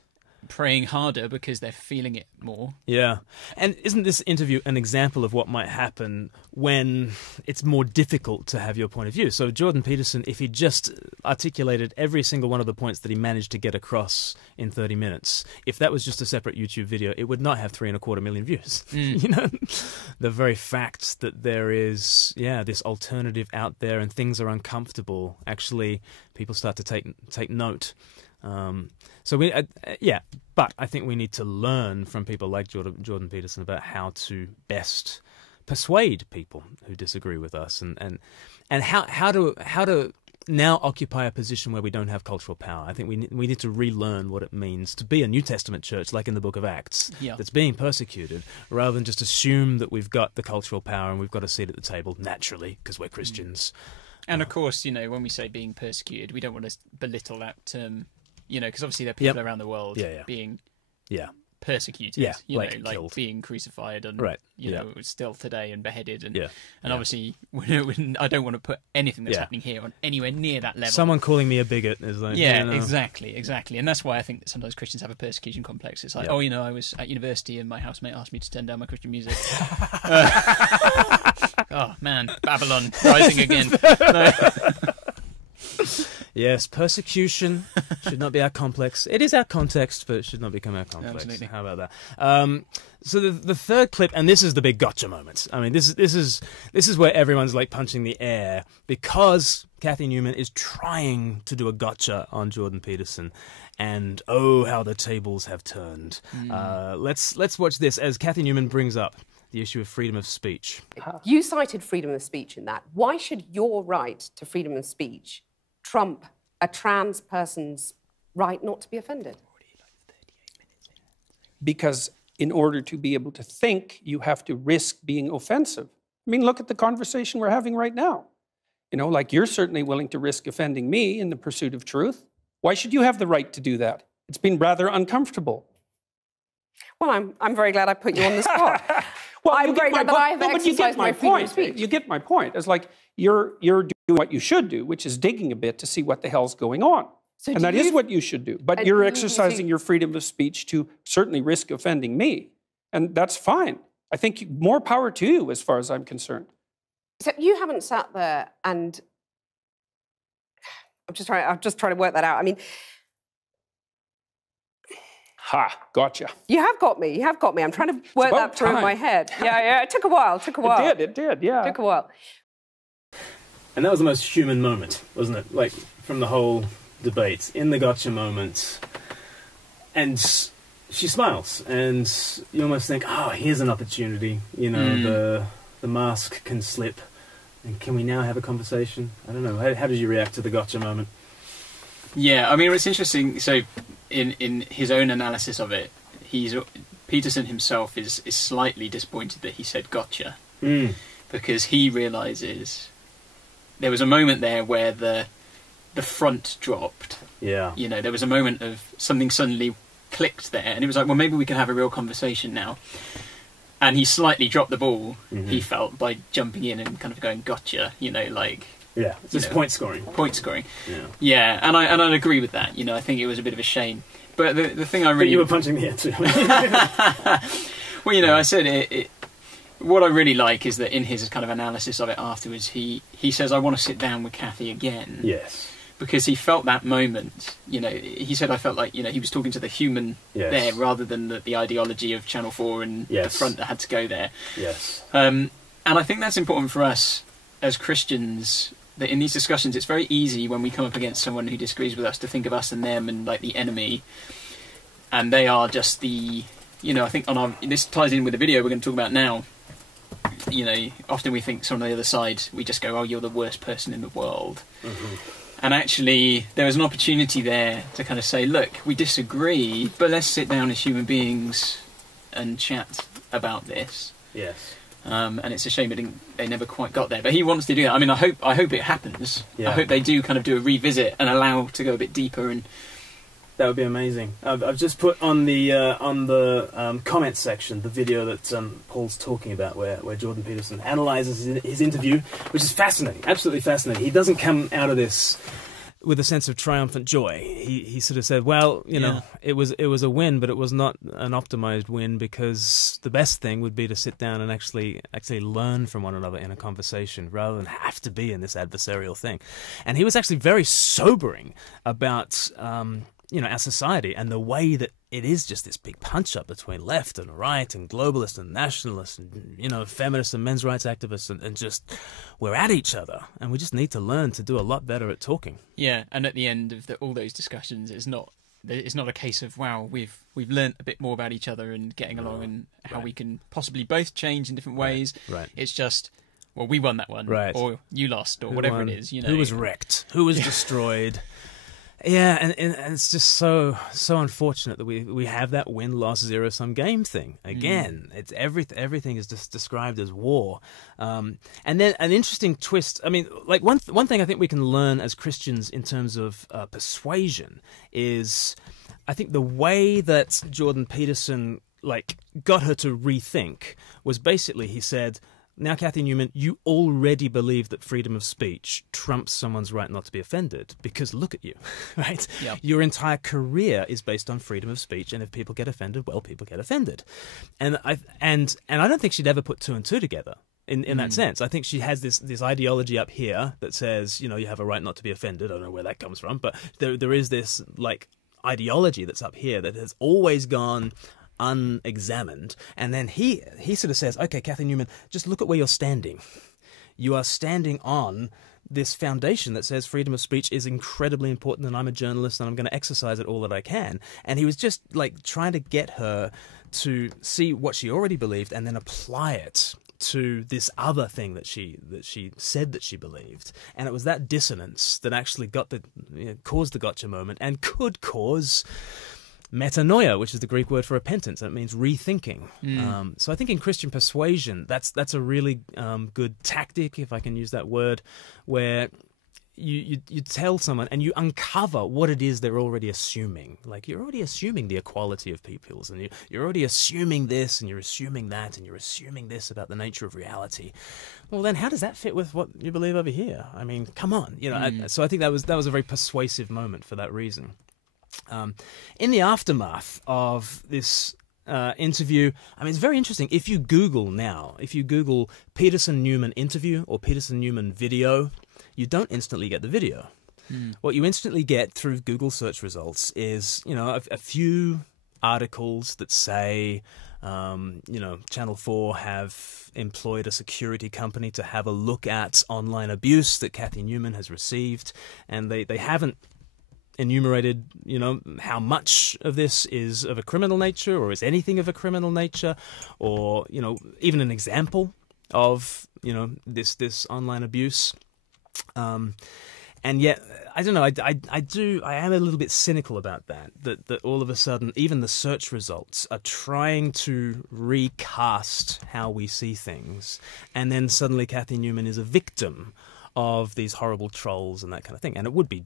praying harder because they're feeling it more. Yeah. And isn't this interview an example of what might happen when it's more difficult to have your point of view? So Jordan Peterson, if he just articulated every single one of the points that he managed to get across in 30 minutes, if that was just a separate YouTube video, it would not have 3.25 million views. The very fact that there is, this alternative out there and things are uncomfortable, actually people start to take note. But I think we need to learn from people like Jordan Peterson about how to best persuade people who disagree with us, and how to now occupy a position where we don't have cultural power. I think we need to relearn what it means to be a New Testament church, like in the Book of Acts, that's being persecuted, rather than just assume that we've got the cultural power and we've got a seat at the table naturally because we're Christians. And of course, when we say being persecuted, we don't want to belittle that term. Because obviously there are people around the world being persecuted, like killed. being crucified and still today and beheaded, and obviously I don't want to put anything that's happening here on anywhere near that level. Someone calling me a bigot is like exactly, and that's why I think that sometimes Christians have a persecution complex. It's like I was at university and my housemate asked me to turn down my Christian music. Oh man, Babylon rising again. Yes, persecution should not be our complex. It is our context, but it should not become our complex. Absolutely. How about that? So the third clip, and this is the big gotcha moment. I mean, this is where everyone's like punching the air because Kathy Newman is trying to do a gotcha on Jordan Peterson, and oh, how the tables have turned. Let's watch this as Kathy Newman brings up the issue of freedom of speech. You cited freedom of speech in that. Why should your right to freedom of speech trump a trans person's right not to be offended? Because in order to be able to think, you have to risk being offensive. I mean, look at the conversation we're having right now. Like you're certainly willing to risk offending me in the pursuit of truth. Why should you have the right to do that? It's been rather uncomfortable. Well, I'm very glad I put you on the spot. Well, I'm very glad that I have exercised my freedom of speech. You get my point. It's like you're doing what you should do, which is digging a bit to see what the hell's going on. So and that is what you should do. But you're exercising your freedom of speech to certainly risk offending me. And that's fine. I think more power to you as far as I'm concerned. Except you haven't sat there and... I'm just trying to work that out. I mean... Ha, gotcha. You have got me. I'm trying to work that through in my head. Yeah, it took a while. It did, yeah. It took a while. And that was the most human moment, wasn't it? Like, from the whole debate, in the gotcha moment. And she smiles, and you almost think, oh, here's an opportunity. The mask can slip. And can we now have a conversation? I don't know. How did you react to the gotcha moment? Yeah, I mean, it's interesting. So, in his own analysis of it, Peterson himself is slightly disappointed that he said gotcha. Because he realises there was a moment there where the front dropped. Yeah. There was a moment of something suddenly clicked there, and it was like, well, maybe we can have a real conversation now. And he slightly dropped the ball, he felt, by jumping in and kind of going, gotcha, like... Yeah, it's just point scoring. Point scoring. Yeah, and I'd agree with that. I think it was a bit of a shame. But the thing I really... But you were punching the air too. Well, I said what I really like is that in his kind of analysis of it afterwards, he says, I want to sit down with Kathy again. Yes. Because he felt that moment, he said, I felt like, he was talking to the human there rather than the ideology of Channel 4 and the front that had to go there. Yes. And I think that's important for us as Christians, that in these discussions, it's very easy when we come up against someone who disagrees with us to think of us and them and like the enemy. And they are just the, I think this ties in with the video we're going to talk about now. Often we think someone on the other side, we just go, oh, you're the worst person in the world. And actually, there was an opportunity there to kind of say, look, we disagree, but let's sit down as human beings and chat about this. Yes. And it's a shame they never quite got there. But he wants to do that. I mean, I hope it happens. Yeah. I hope they do kind of do a revisit and allow to go a bit deeper. And that would be amazing. I've just put on the comments section the video that Paul's talking about, where Jordan Peterson analyses his interview, which is fascinating, absolutely fascinating. He doesn't come out of this with a sense of triumphant joy. He sort of said, well, it was a win, but it was not an optimized win, because the best thing would be to sit down and actually learn from one another in a conversation rather than have to be in this adversarial thing. And he was actually very sobering about our society and the way that it is just this big punch-up between left and right and globalists and nationalists and, feminists and men's rights activists, and just we're at each other, and we just need to learn to do a lot better at talking. Yeah, and at the end of all those discussions, it's not a case of, wow, we've learnt a bit more about each other and getting along and how we can possibly both change in different ways. Right. It's just, well, we won that one, or you lost, or whatever it is. Who was wrecked? Who was destroyed? Yeah, and it's just so unfortunate that we have that win-loss zero-sum game thing again. It's everything is just described as war, and then an interesting twist. I mean, like one thing I think we can learn as Christians in terms of persuasion is, I think the way that Jordan Peterson got her to rethink was basically, he said, now, Kathy Newman, you already believe that freedom of speech trumps someone's right not to be offended, because look at you, right? Yep. Your entire career is based on freedom of speech, and if people get offended, well, people get offended. And I don't think she'd ever put two and two together in that sense. I think she has this ideology up here that says, you have a right not to be offended. I don't know where that comes from, but there is this ideology that's up here that has always gone unexamined, and then he sort of says, okay, Kathy Newman, just look at where you're standing. You are standing on this foundation that says freedom of speech is incredibly important, and I'm a journalist and I'm going to exercise it all that I can. And he was just trying to get her to see what she already believed and then apply it to this other thing that she said that she believed. And it was that dissonance that actually caused the gotcha moment, and could cause metanoia, which is the Greek word for repentance, and it means rethinking. So I think in Christian persuasion, that's a really good tactic, if I can use that word, where you tell someone and you uncover what it is they're already assuming. Like, you're already assuming the equality of peoples, and you're already assuming this, and you're assuming that, and you're assuming this about the nature of reality. Well, then how does that fit with what you believe over here? I mean, come on, so I think that was a very persuasive moment for that reason. In the aftermath of this interview, I mean, it's very interesting. If you Google Peterson-Newman interview or Peterson-Newman video, you don't instantly get the video. What you instantly get through Google search results is, a few articles that say, Channel 4 have employed a security company to have a look at online abuse that Kathy Newman has received, and they haven't enumerated, how much of this is of a criminal nature, or is anything of a criminal nature, or, even an example of, this online abuse. And yet, I don't know, I am a little bit cynical about that all of a sudden, even the search results are trying to recast how we see things. And then suddenly Kathy Newman is a victim of these horrible trolls and that kind of thing. And it would be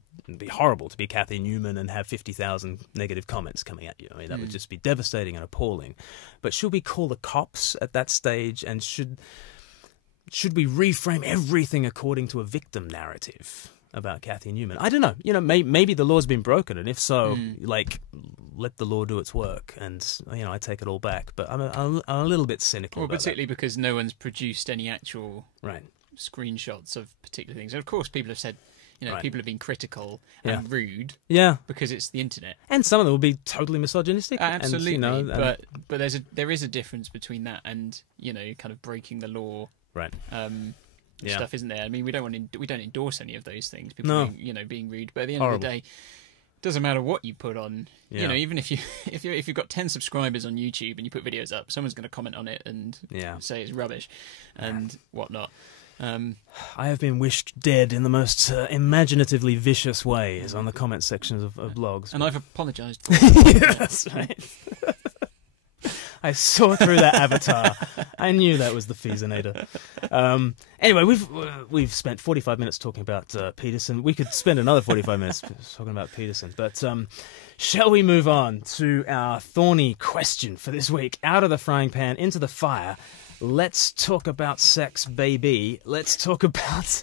horrible to be Kathy Newman and have 50,000 negative comments coming at you. I mean, that would just be devastating and appalling. But should we call the cops at that stage, and should we reframe everything according to a victim narrative about Kathy Newman? I don't know. You know, maybe the law's been broken, and if so, like, let the law do its work, and, you know, I take it all back. But I'm a little bit cynical about particularly because no one's produced any actual right screenshots of particular things. And of course, people have said, you know, Right. people have been critical and rude Yeah. because it's the internet. And some of them will be totally misogynistic. Absolutely, And, you know, but there is a difference between that and, you know, kind of breaking the law right. stuff, isn't there? I mean, we don't endorse any of those things. People No. being, you know, being rude, but at the end Horrible. of the day, it doesn't matter what you put on. Yeah. You know, even if you've got 10 subscribers on YouTube and you put videos up, someone's going to comment on it and say it's rubbish and whatnot. I have been wished dead in the most imaginatively vicious ways on the comment sections of blogs. And I've apologised. That's right. I saw through that avatar. I knew that was the Feasinator. Anyway, we've spent 45 minutes talking about Peterson. We could spend another 45 minutes talking about Peterson. But shall we move on to our thorny question for this week? Out of the frying pan, into the fire. Let's talk about sex, baby. Let's talk about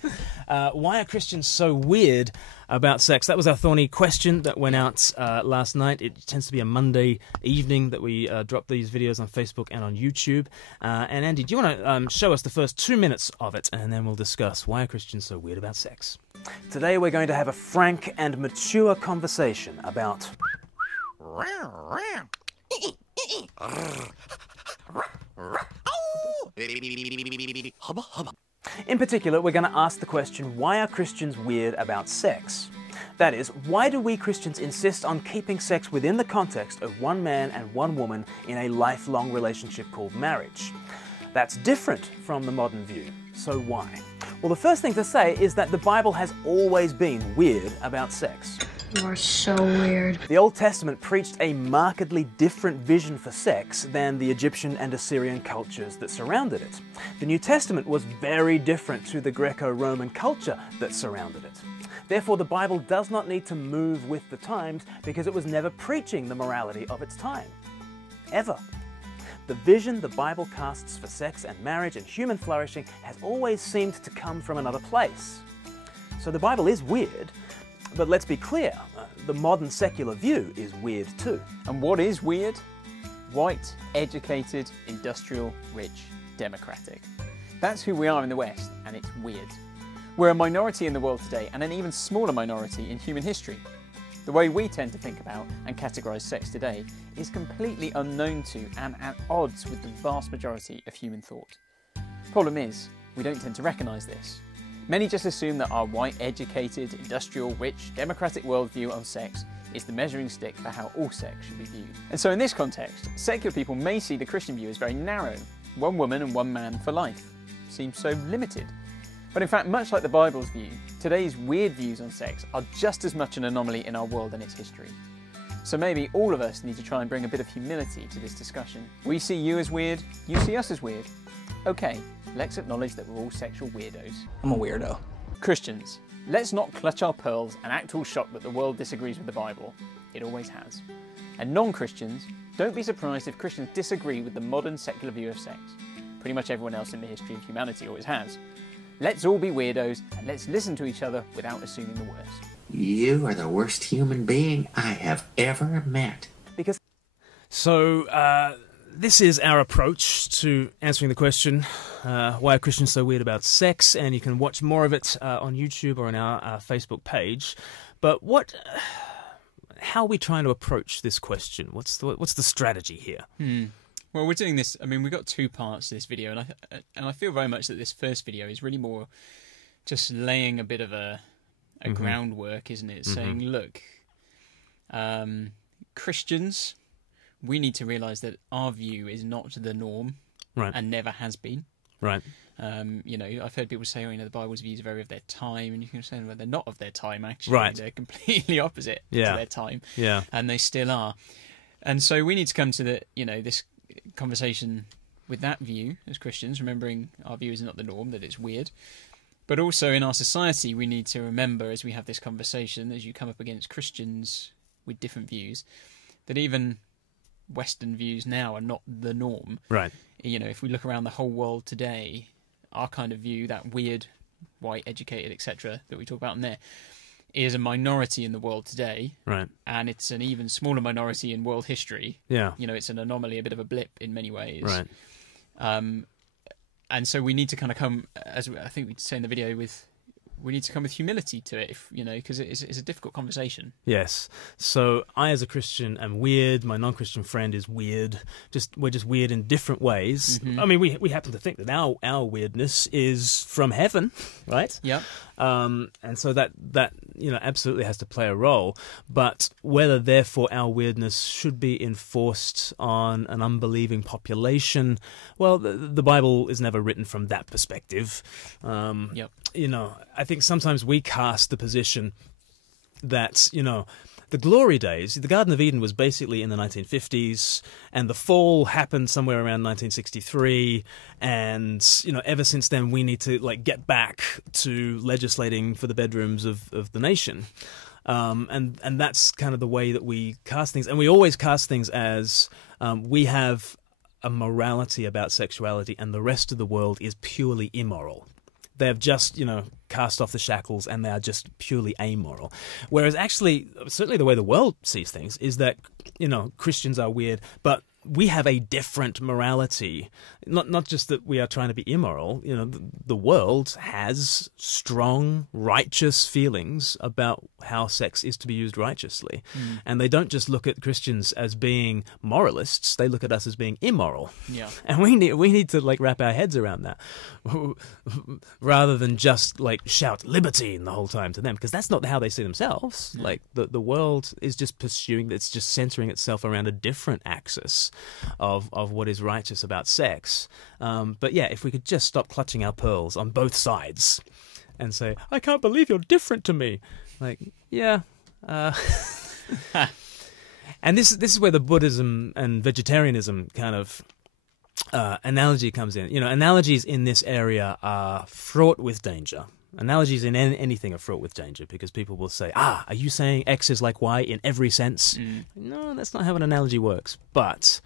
why are Christians so weird about sex. That was our thorny question that went out last night. It tends to be a Monday evening that we drop these videos on Facebook and on YouTube. And Andy, do you want to show us the first 2 minutes of it, and then we'll discuss why are Christians so weird about sex. Today we're going to have a frank and mature conversation about... In particular, we're going to ask the question, why are Christians weird about sex? That is, why do we Christians insist on keeping sex within the context of one man and one woman in a lifelong relationship called marriage? That's different from the modern view. So why? Well, the first thing to say is that the Bible has always been weird about sex. You are so weird. The Old Testament preached a markedly different vision for sex than the Egyptian and Assyrian cultures that surrounded it. The New Testament was very different to the Greco-Roman culture that surrounded it. Therefore, the Bible does not need to move with the times because it was never preaching the morality of its time. Ever. The vision the Bible casts for sex and marriage and human flourishing has always seemed to come from another place. So the Bible is weird, but let's be clear, the modern secular view is weird too. And what is weird? White, educated, industrial, rich, democratic. That's who we are in the West, and it's weird. We're a minority in the world today, and an even smaller minority in human history. The way we tend to think about and categorise sex today is completely unknown to and at odds with the vast majority of human thought. Problem is, we don't tend to recognise this. Many just assume that our white, educated, industrial, rich, democratic worldview on sex is the measuring stick for how all sex should be viewed. And so in this context, secular people may see the Christian view as very narrow. One woman and one man for life. Seems so limited. But in fact, much like the Bible's view, today's weird views on sex are just as much an anomaly in our world and its history. So maybe all of us need to try and bring a bit of humility to this discussion. We see you as weird, you see us as weird. Okay, let's acknowledge that we're all sexual weirdos. I'm a weirdo. Christians, let's not clutch our pearls and act all shocked that the world disagrees with the Bible. It always has. And non-Christians, don't be surprised if Christians disagree with the modern secular view of sex. Pretty much everyone else in the history of humanity always has. Let's all be weirdos and let's listen to each other without assuming the worst. You are the worst human being I have ever met. So, this is our approach to answering the question, why are Christians so weird about sex? And you can watch more of it on YouTube or on our Facebook page. But how are we trying to approach this question? What's the strategy here? Well, we're doing this. I mean, we've got two parts to this video, and I feel very much that this first video is really more just laying a bit of a groundwork, isn't it? Saying, look, Christians, we need to realise that our view is not the norm, Right. and never has been. Right. You know, I've heard people say, the Bible's views are very of their time, and you can say, well, they're not of their time, actually. Right. They're completely opposite to their time. Yeah. And they still are. And so we need to come to this conversation with that view as Christians, remembering our view is not the norm, that it's weird. But also in our society, we need to remember, as we have this conversation, as you come up against Christians with different views, that even Western views now are not the norm. Right. You know, if we look around the whole world today, our kind of view, that weird, white, educated, etc., that we talk about in there, is a minority in the world today. Right. And it's an even smaller minority in world history. Yeah. You know, it's an anomaly, a bit of a blip in many ways. Right. And so we need to kind of come, as I think we say in the video, we need to come with humility to it, because it's a difficult conversation. Yes. So I, as a Christian, am weird. My non-Christian friend is weird. We're just weird in different ways. Mm-hmm. I mean, we happen to think that our weirdness is from heaven, right? Yeah. And so that absolutely has to play a role. But whether therefore our weirdness should be enforced on an unbelieving population, well, the Bible is never written from that perspective. Yep. I think sometimes we cast the position that, the glory days, the Garden of Eden was basically in the 1950s, and the fall happened somewhere around 1963, and, ever since then we need to, get back to legislating for the bedrooms of the nation. And that's kind of the way that we cast things. And we always cast things as we have a morality about sexuality, and the rest of the world is purely immoral. They have just, cast off the shackles, and they are just purely amoral. Whereas actually, certainly the way the world sees things is that, Christians are weird, but we have a different morality. Not just that we are trying to be immoral. The world has strong, righteous feelings about how sex is to be used righteously. And they don't just look at Christians as being moralists, they look at us as being immoral. Yeah. And we need to wrap our heads around that rather than just shout liberty the whole time to them, because that's not how they see themselves. Yeah. The world is just it's just centering itself around a different axis of what is righteous about sex. But yeah, if we could just stop clutching our pearls on both sides and say, I can't believe you're different to me. Yeah. And this is where the Buddhism and vegetarianism kind of analogy comes in. Analogies in this area are fraught with danger. Analogies in anything are fraught with danger, because people will say, are you saying X is like Y in every sense? No, that's not how an analogy works. But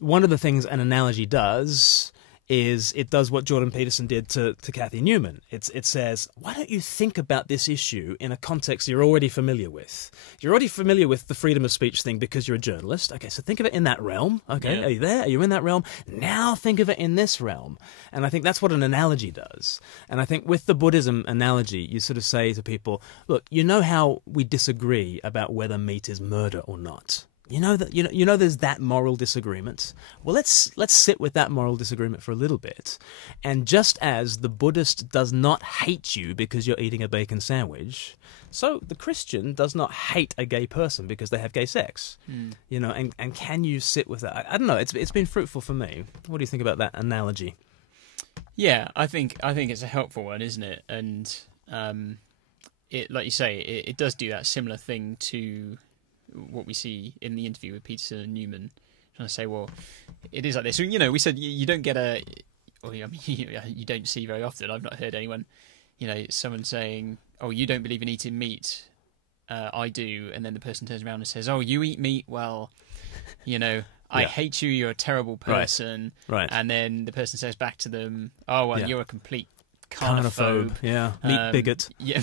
one of the things an analogy does is it does what Jordan Peterson did to Kathy Newman. It says, why don't you think about this issue in a context you're already familiar with? You're already familiar with the freedom of speech thing because you're a journalist. Okay, so think of it in that realm. Okay, yeah. Are you there? Are you in that realm? Now think of it in this realm. And I think that's what an analogy does. And I think with the Buddhism analogy, you sort of say to people, look, how we disagree about whether meat is murder or not. There's that moral disagreement. Well, let's sit with that moral disagreement for a little bit. And just as the Buddhist does not hate you because you're eating a bacon sandwich, so the Christian does not hate a gay person because they have gay sex. And can you sit with that? I don't know. It's been fruitful for me. What do you think about that analogy? Yeah, I think it's a helpful one, isn't it? And it, like you say, it does do that similar thing to what we see in the interview with Peterson and Newman, trying to say, well, it is like this. So, we said you don't get you don't see very often. I've not heard anyone, someone saying, oh, you don't believe in eating meat. I do. And then the person turns around and says, oh, you eat meat? Well, I hate you. You're a terrible person. Right. And then the person says back to them, oh, well, you're a complete carnophobe. Yeah. Meat bigot. Yeah.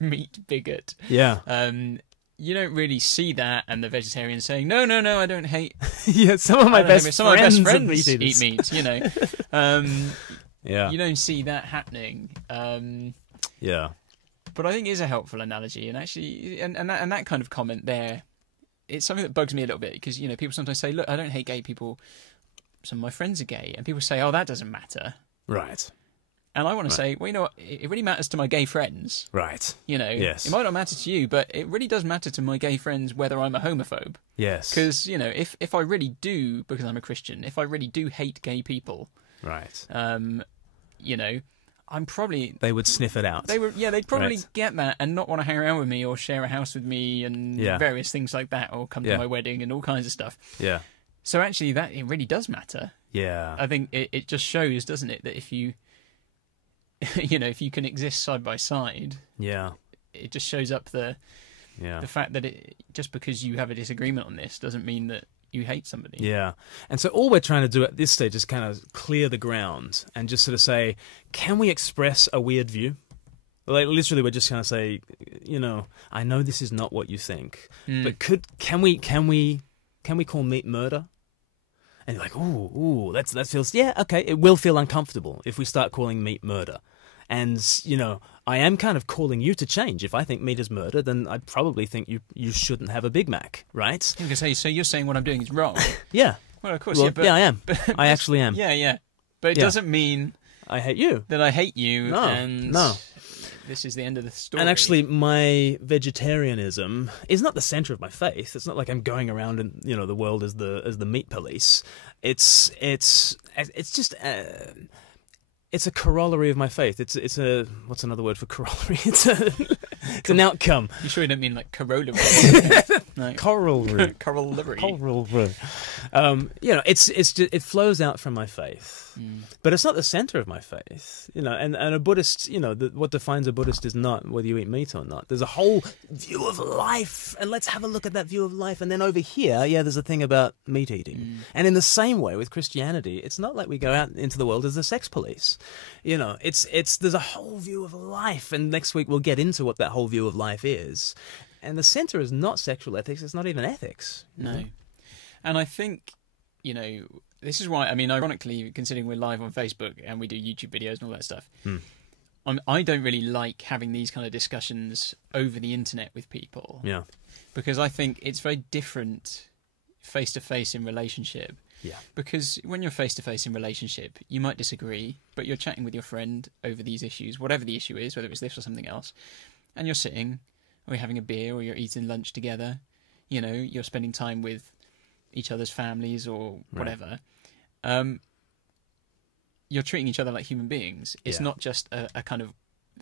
Meat bigot. Yeah. You don't really see that, and the vegetarian saying, no, I don't hate. Yeah, some of my best friends eat meat. Yeah. You don't see that happening. Yeah. But I think it is a helpful analogy, and actually, and that kind of comment there, it's something that bugs me a little bit, because people sometimes say, look, I don't hate gay people. Some of my friends are gay, and people say, oh, that doesn't matter. Right. And I want to say, well, it really matters to my gay friends. Right. Yes. It might not matter to you, but it really does matter to my gay friends whether I'm a homophobe. Yes. Because, if I really do, because I'm a Christian, if I really do hate gay people... Right. I'm probably... They would sniff it out. They'd probably get that and not want to hang around with me or share a house with me and various things like that, or come to my wedding and all kinds of stuff. Yeah. So actually, it really does matter. Yeah. I think it just shows, doesn't it, that if you if you can exist side by side, Yeah. it just shows up the fact that just because you have a disagreement on this doesn't mean that you hate somebody. Yeah. And so all we're trying to do at this stage is kind of clear the ground and just sort of say, can we express a weird view? Like, literally, we're just going to say, I know this is not what you think, but can we call meat murder? And you're like, ooh, that feels, yeah, okay, it will feel uncomfortable if we start calling meat murder. And, I am kind of calling you to change. If I think meat is murder, then I probably think you shouldn't have a Big Mac, right? I'm going to say, so you're saying what I'm doing is wrong? Yeah. Well, of course, Well, yeah. But, yeah, I am. I actually am. Yeah. But it doesn't mean I hate you. that I hate you. No. This is the end of the story. And actually, my vegetarianism is not the center of my faith. It's not like I'm going around in the world as the meat police. It's just it's a corollary of my faith. It's a what's another word for corollary? It's an outcome. You sure you don't mean like corollary? No. Corollary. Corollary. Corollary. It flows out from my faith. But it's not the center of my faith, and a Buddhist, what defines a Buddhist is not whether you eat meat or not. There's a whole view of life, and let's have a look at that view of life. And then over here, there's a thing about meat eating. And in the same way with Christianity, it's not like we go out into the world as the sex police. There's a whole view of life, and next week we'll get into what that whole view of life is. And the center is not sexual ethics, it's not even ethics. No. And I think, this is why, ironically, considering we're live on Facebook and we do YouTube videos and all that stuff, I don't really like having these kind of discussions over the internet with people. Yeah. Because I think it's very different face-to-face in relationship. Yeah. Because when you're face-to-face in relationship, you might disagree, but you're chatting with your friend over these issues, whatever the issue is, whether it's this or something else, and you're sitting, or you're having a beer, or you're eating lunch together, you're spending time with each other's families or whatever. Right. You're treating each other like human beings. It's not just a kind of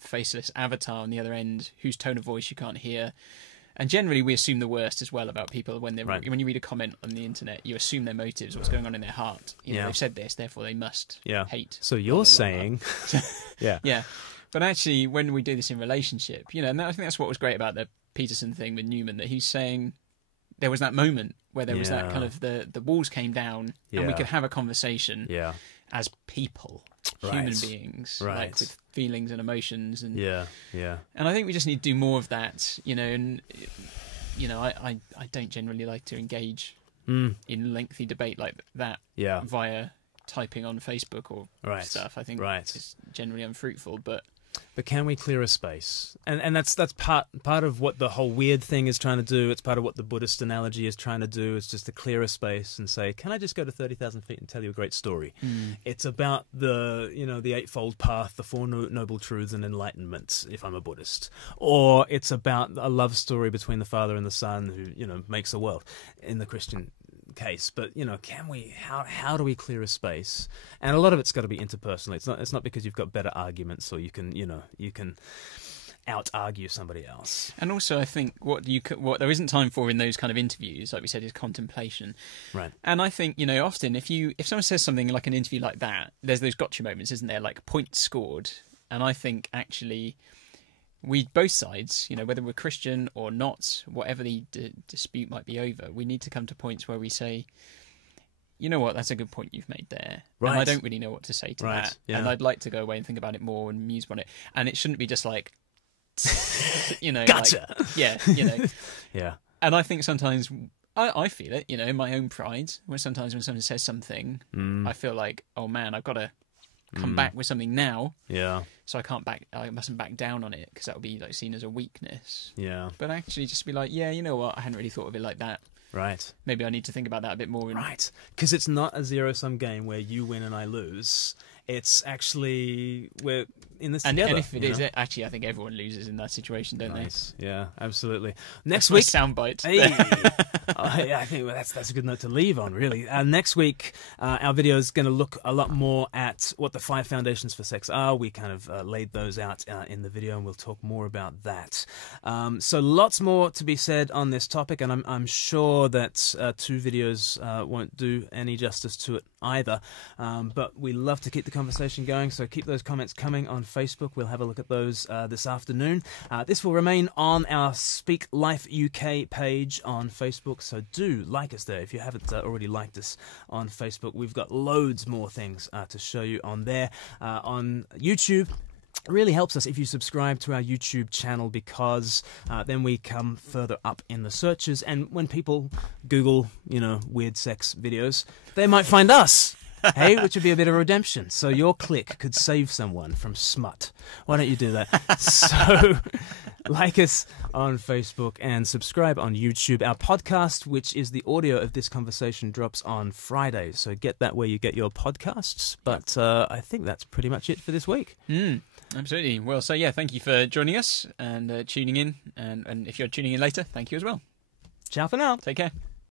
faceless avatar on the other end whose tone of voice you can't hear. And generally, we assume the worst as well about people when when you read a comment on the internet. You assume their motives, what's going on in their heart. They've said this, therefore they must hate. So you're saying, yeah. But actually, when we do this in relationship, and I think that's what was great about the Peterson thing with Newman, that he's saying there was that moment where there was that kind of the walls came down and we could have a conversation as people, human beings, like with feelings and emotions, and and I think we just need to do more of that, and I don't generally like to engage in lengthy debate like that via typing on Facebook or stuff. I think it's generally unfruitful, but can we clear a space? And that's part of what the whole weird thing is trying to do. It's part of what the Buddhist analogy is trying to do. It's just to clear a space and say, can I just go to 30,000 feet and tell you a great story? It's about the Eightfold Path, the Four Noble Truths and Enlightenment, if I'm a Buddhist. Or it's about a love story between the Father and the Son who, makes the world in the Christian case. But can we, how do we clear a space? And a lot of it's got to be interpersonal. It's not because you've got better arguments or you can out argue somebody else. And also, I think what there isn't time for in those kind of interviews, like we said, is contemplation. Right. And I think often if someone says something like an interview like that, there's those gotcha moments, isn't there? Like points scored. And I think actually, both sides, whether we're Christian or not, whatever the dispute might be over, we need to come to points where we say, you know what, that's a good point you've made there. Right. And I don't really know what to say to that. Yeah. And I'd like to go away and think about it more and muse on it. And it shouldn't be just like, gotcha. Like, yeah. And I think sometimes I feel it, in my own pride, where sometimes when someone says something, I feel like, oh man, I've got to come back with something now. Yeah. So I mustn't back down on it because that would be like seen as a weakness. Yeah. But actually just be like, yeah, you know what? I hadn't really thought of it like that. Right. Maybe I need to think about that a bit more. Right. Because it's not a zero-sum game where you win and I lose. It's actually we're in this together. And if it is, actually, I think everyone loses in that situation, don't they? Yeah, absolutely. Next that's week, soundbite. Hey. I think that's a good note to leave on. Really. Next week, our video is going to look a lot more at what the 5 foundations for sex are. We kind of laid those out in the video, and we'll talk more about that. So lots more to be said on this topic, and I'm sure that 2 videos won't do any justice to it either. But we love to keep the conversation going, so keep those comments coming on Facebook. We'll have a look at those this afternoon. This will remain on our Speak Life UK page on Facebook, so do like us there if you haven't already liked us on Facebook. We've got loads more things to show you on there. On YouTube, it really helps us if you subscribe to our YouTube channel, because then we come further up in the searches, and when people Google, weird sex videos, they might find us. Hey, which would be a bit of redemption. So your click could save someone from smut. Why don't you do that? So like us on Facebook and subscribe on YouTube. Our podcast, which is the audio of this conversation, drops on Friday. So get that where you get your podcasts. But I think that's pretty much it for this week. Absolutely. Well, so yeah, thank you for joining us and tuning in. And if you're tuning in later, thank you as well. Ciao for now. Take care.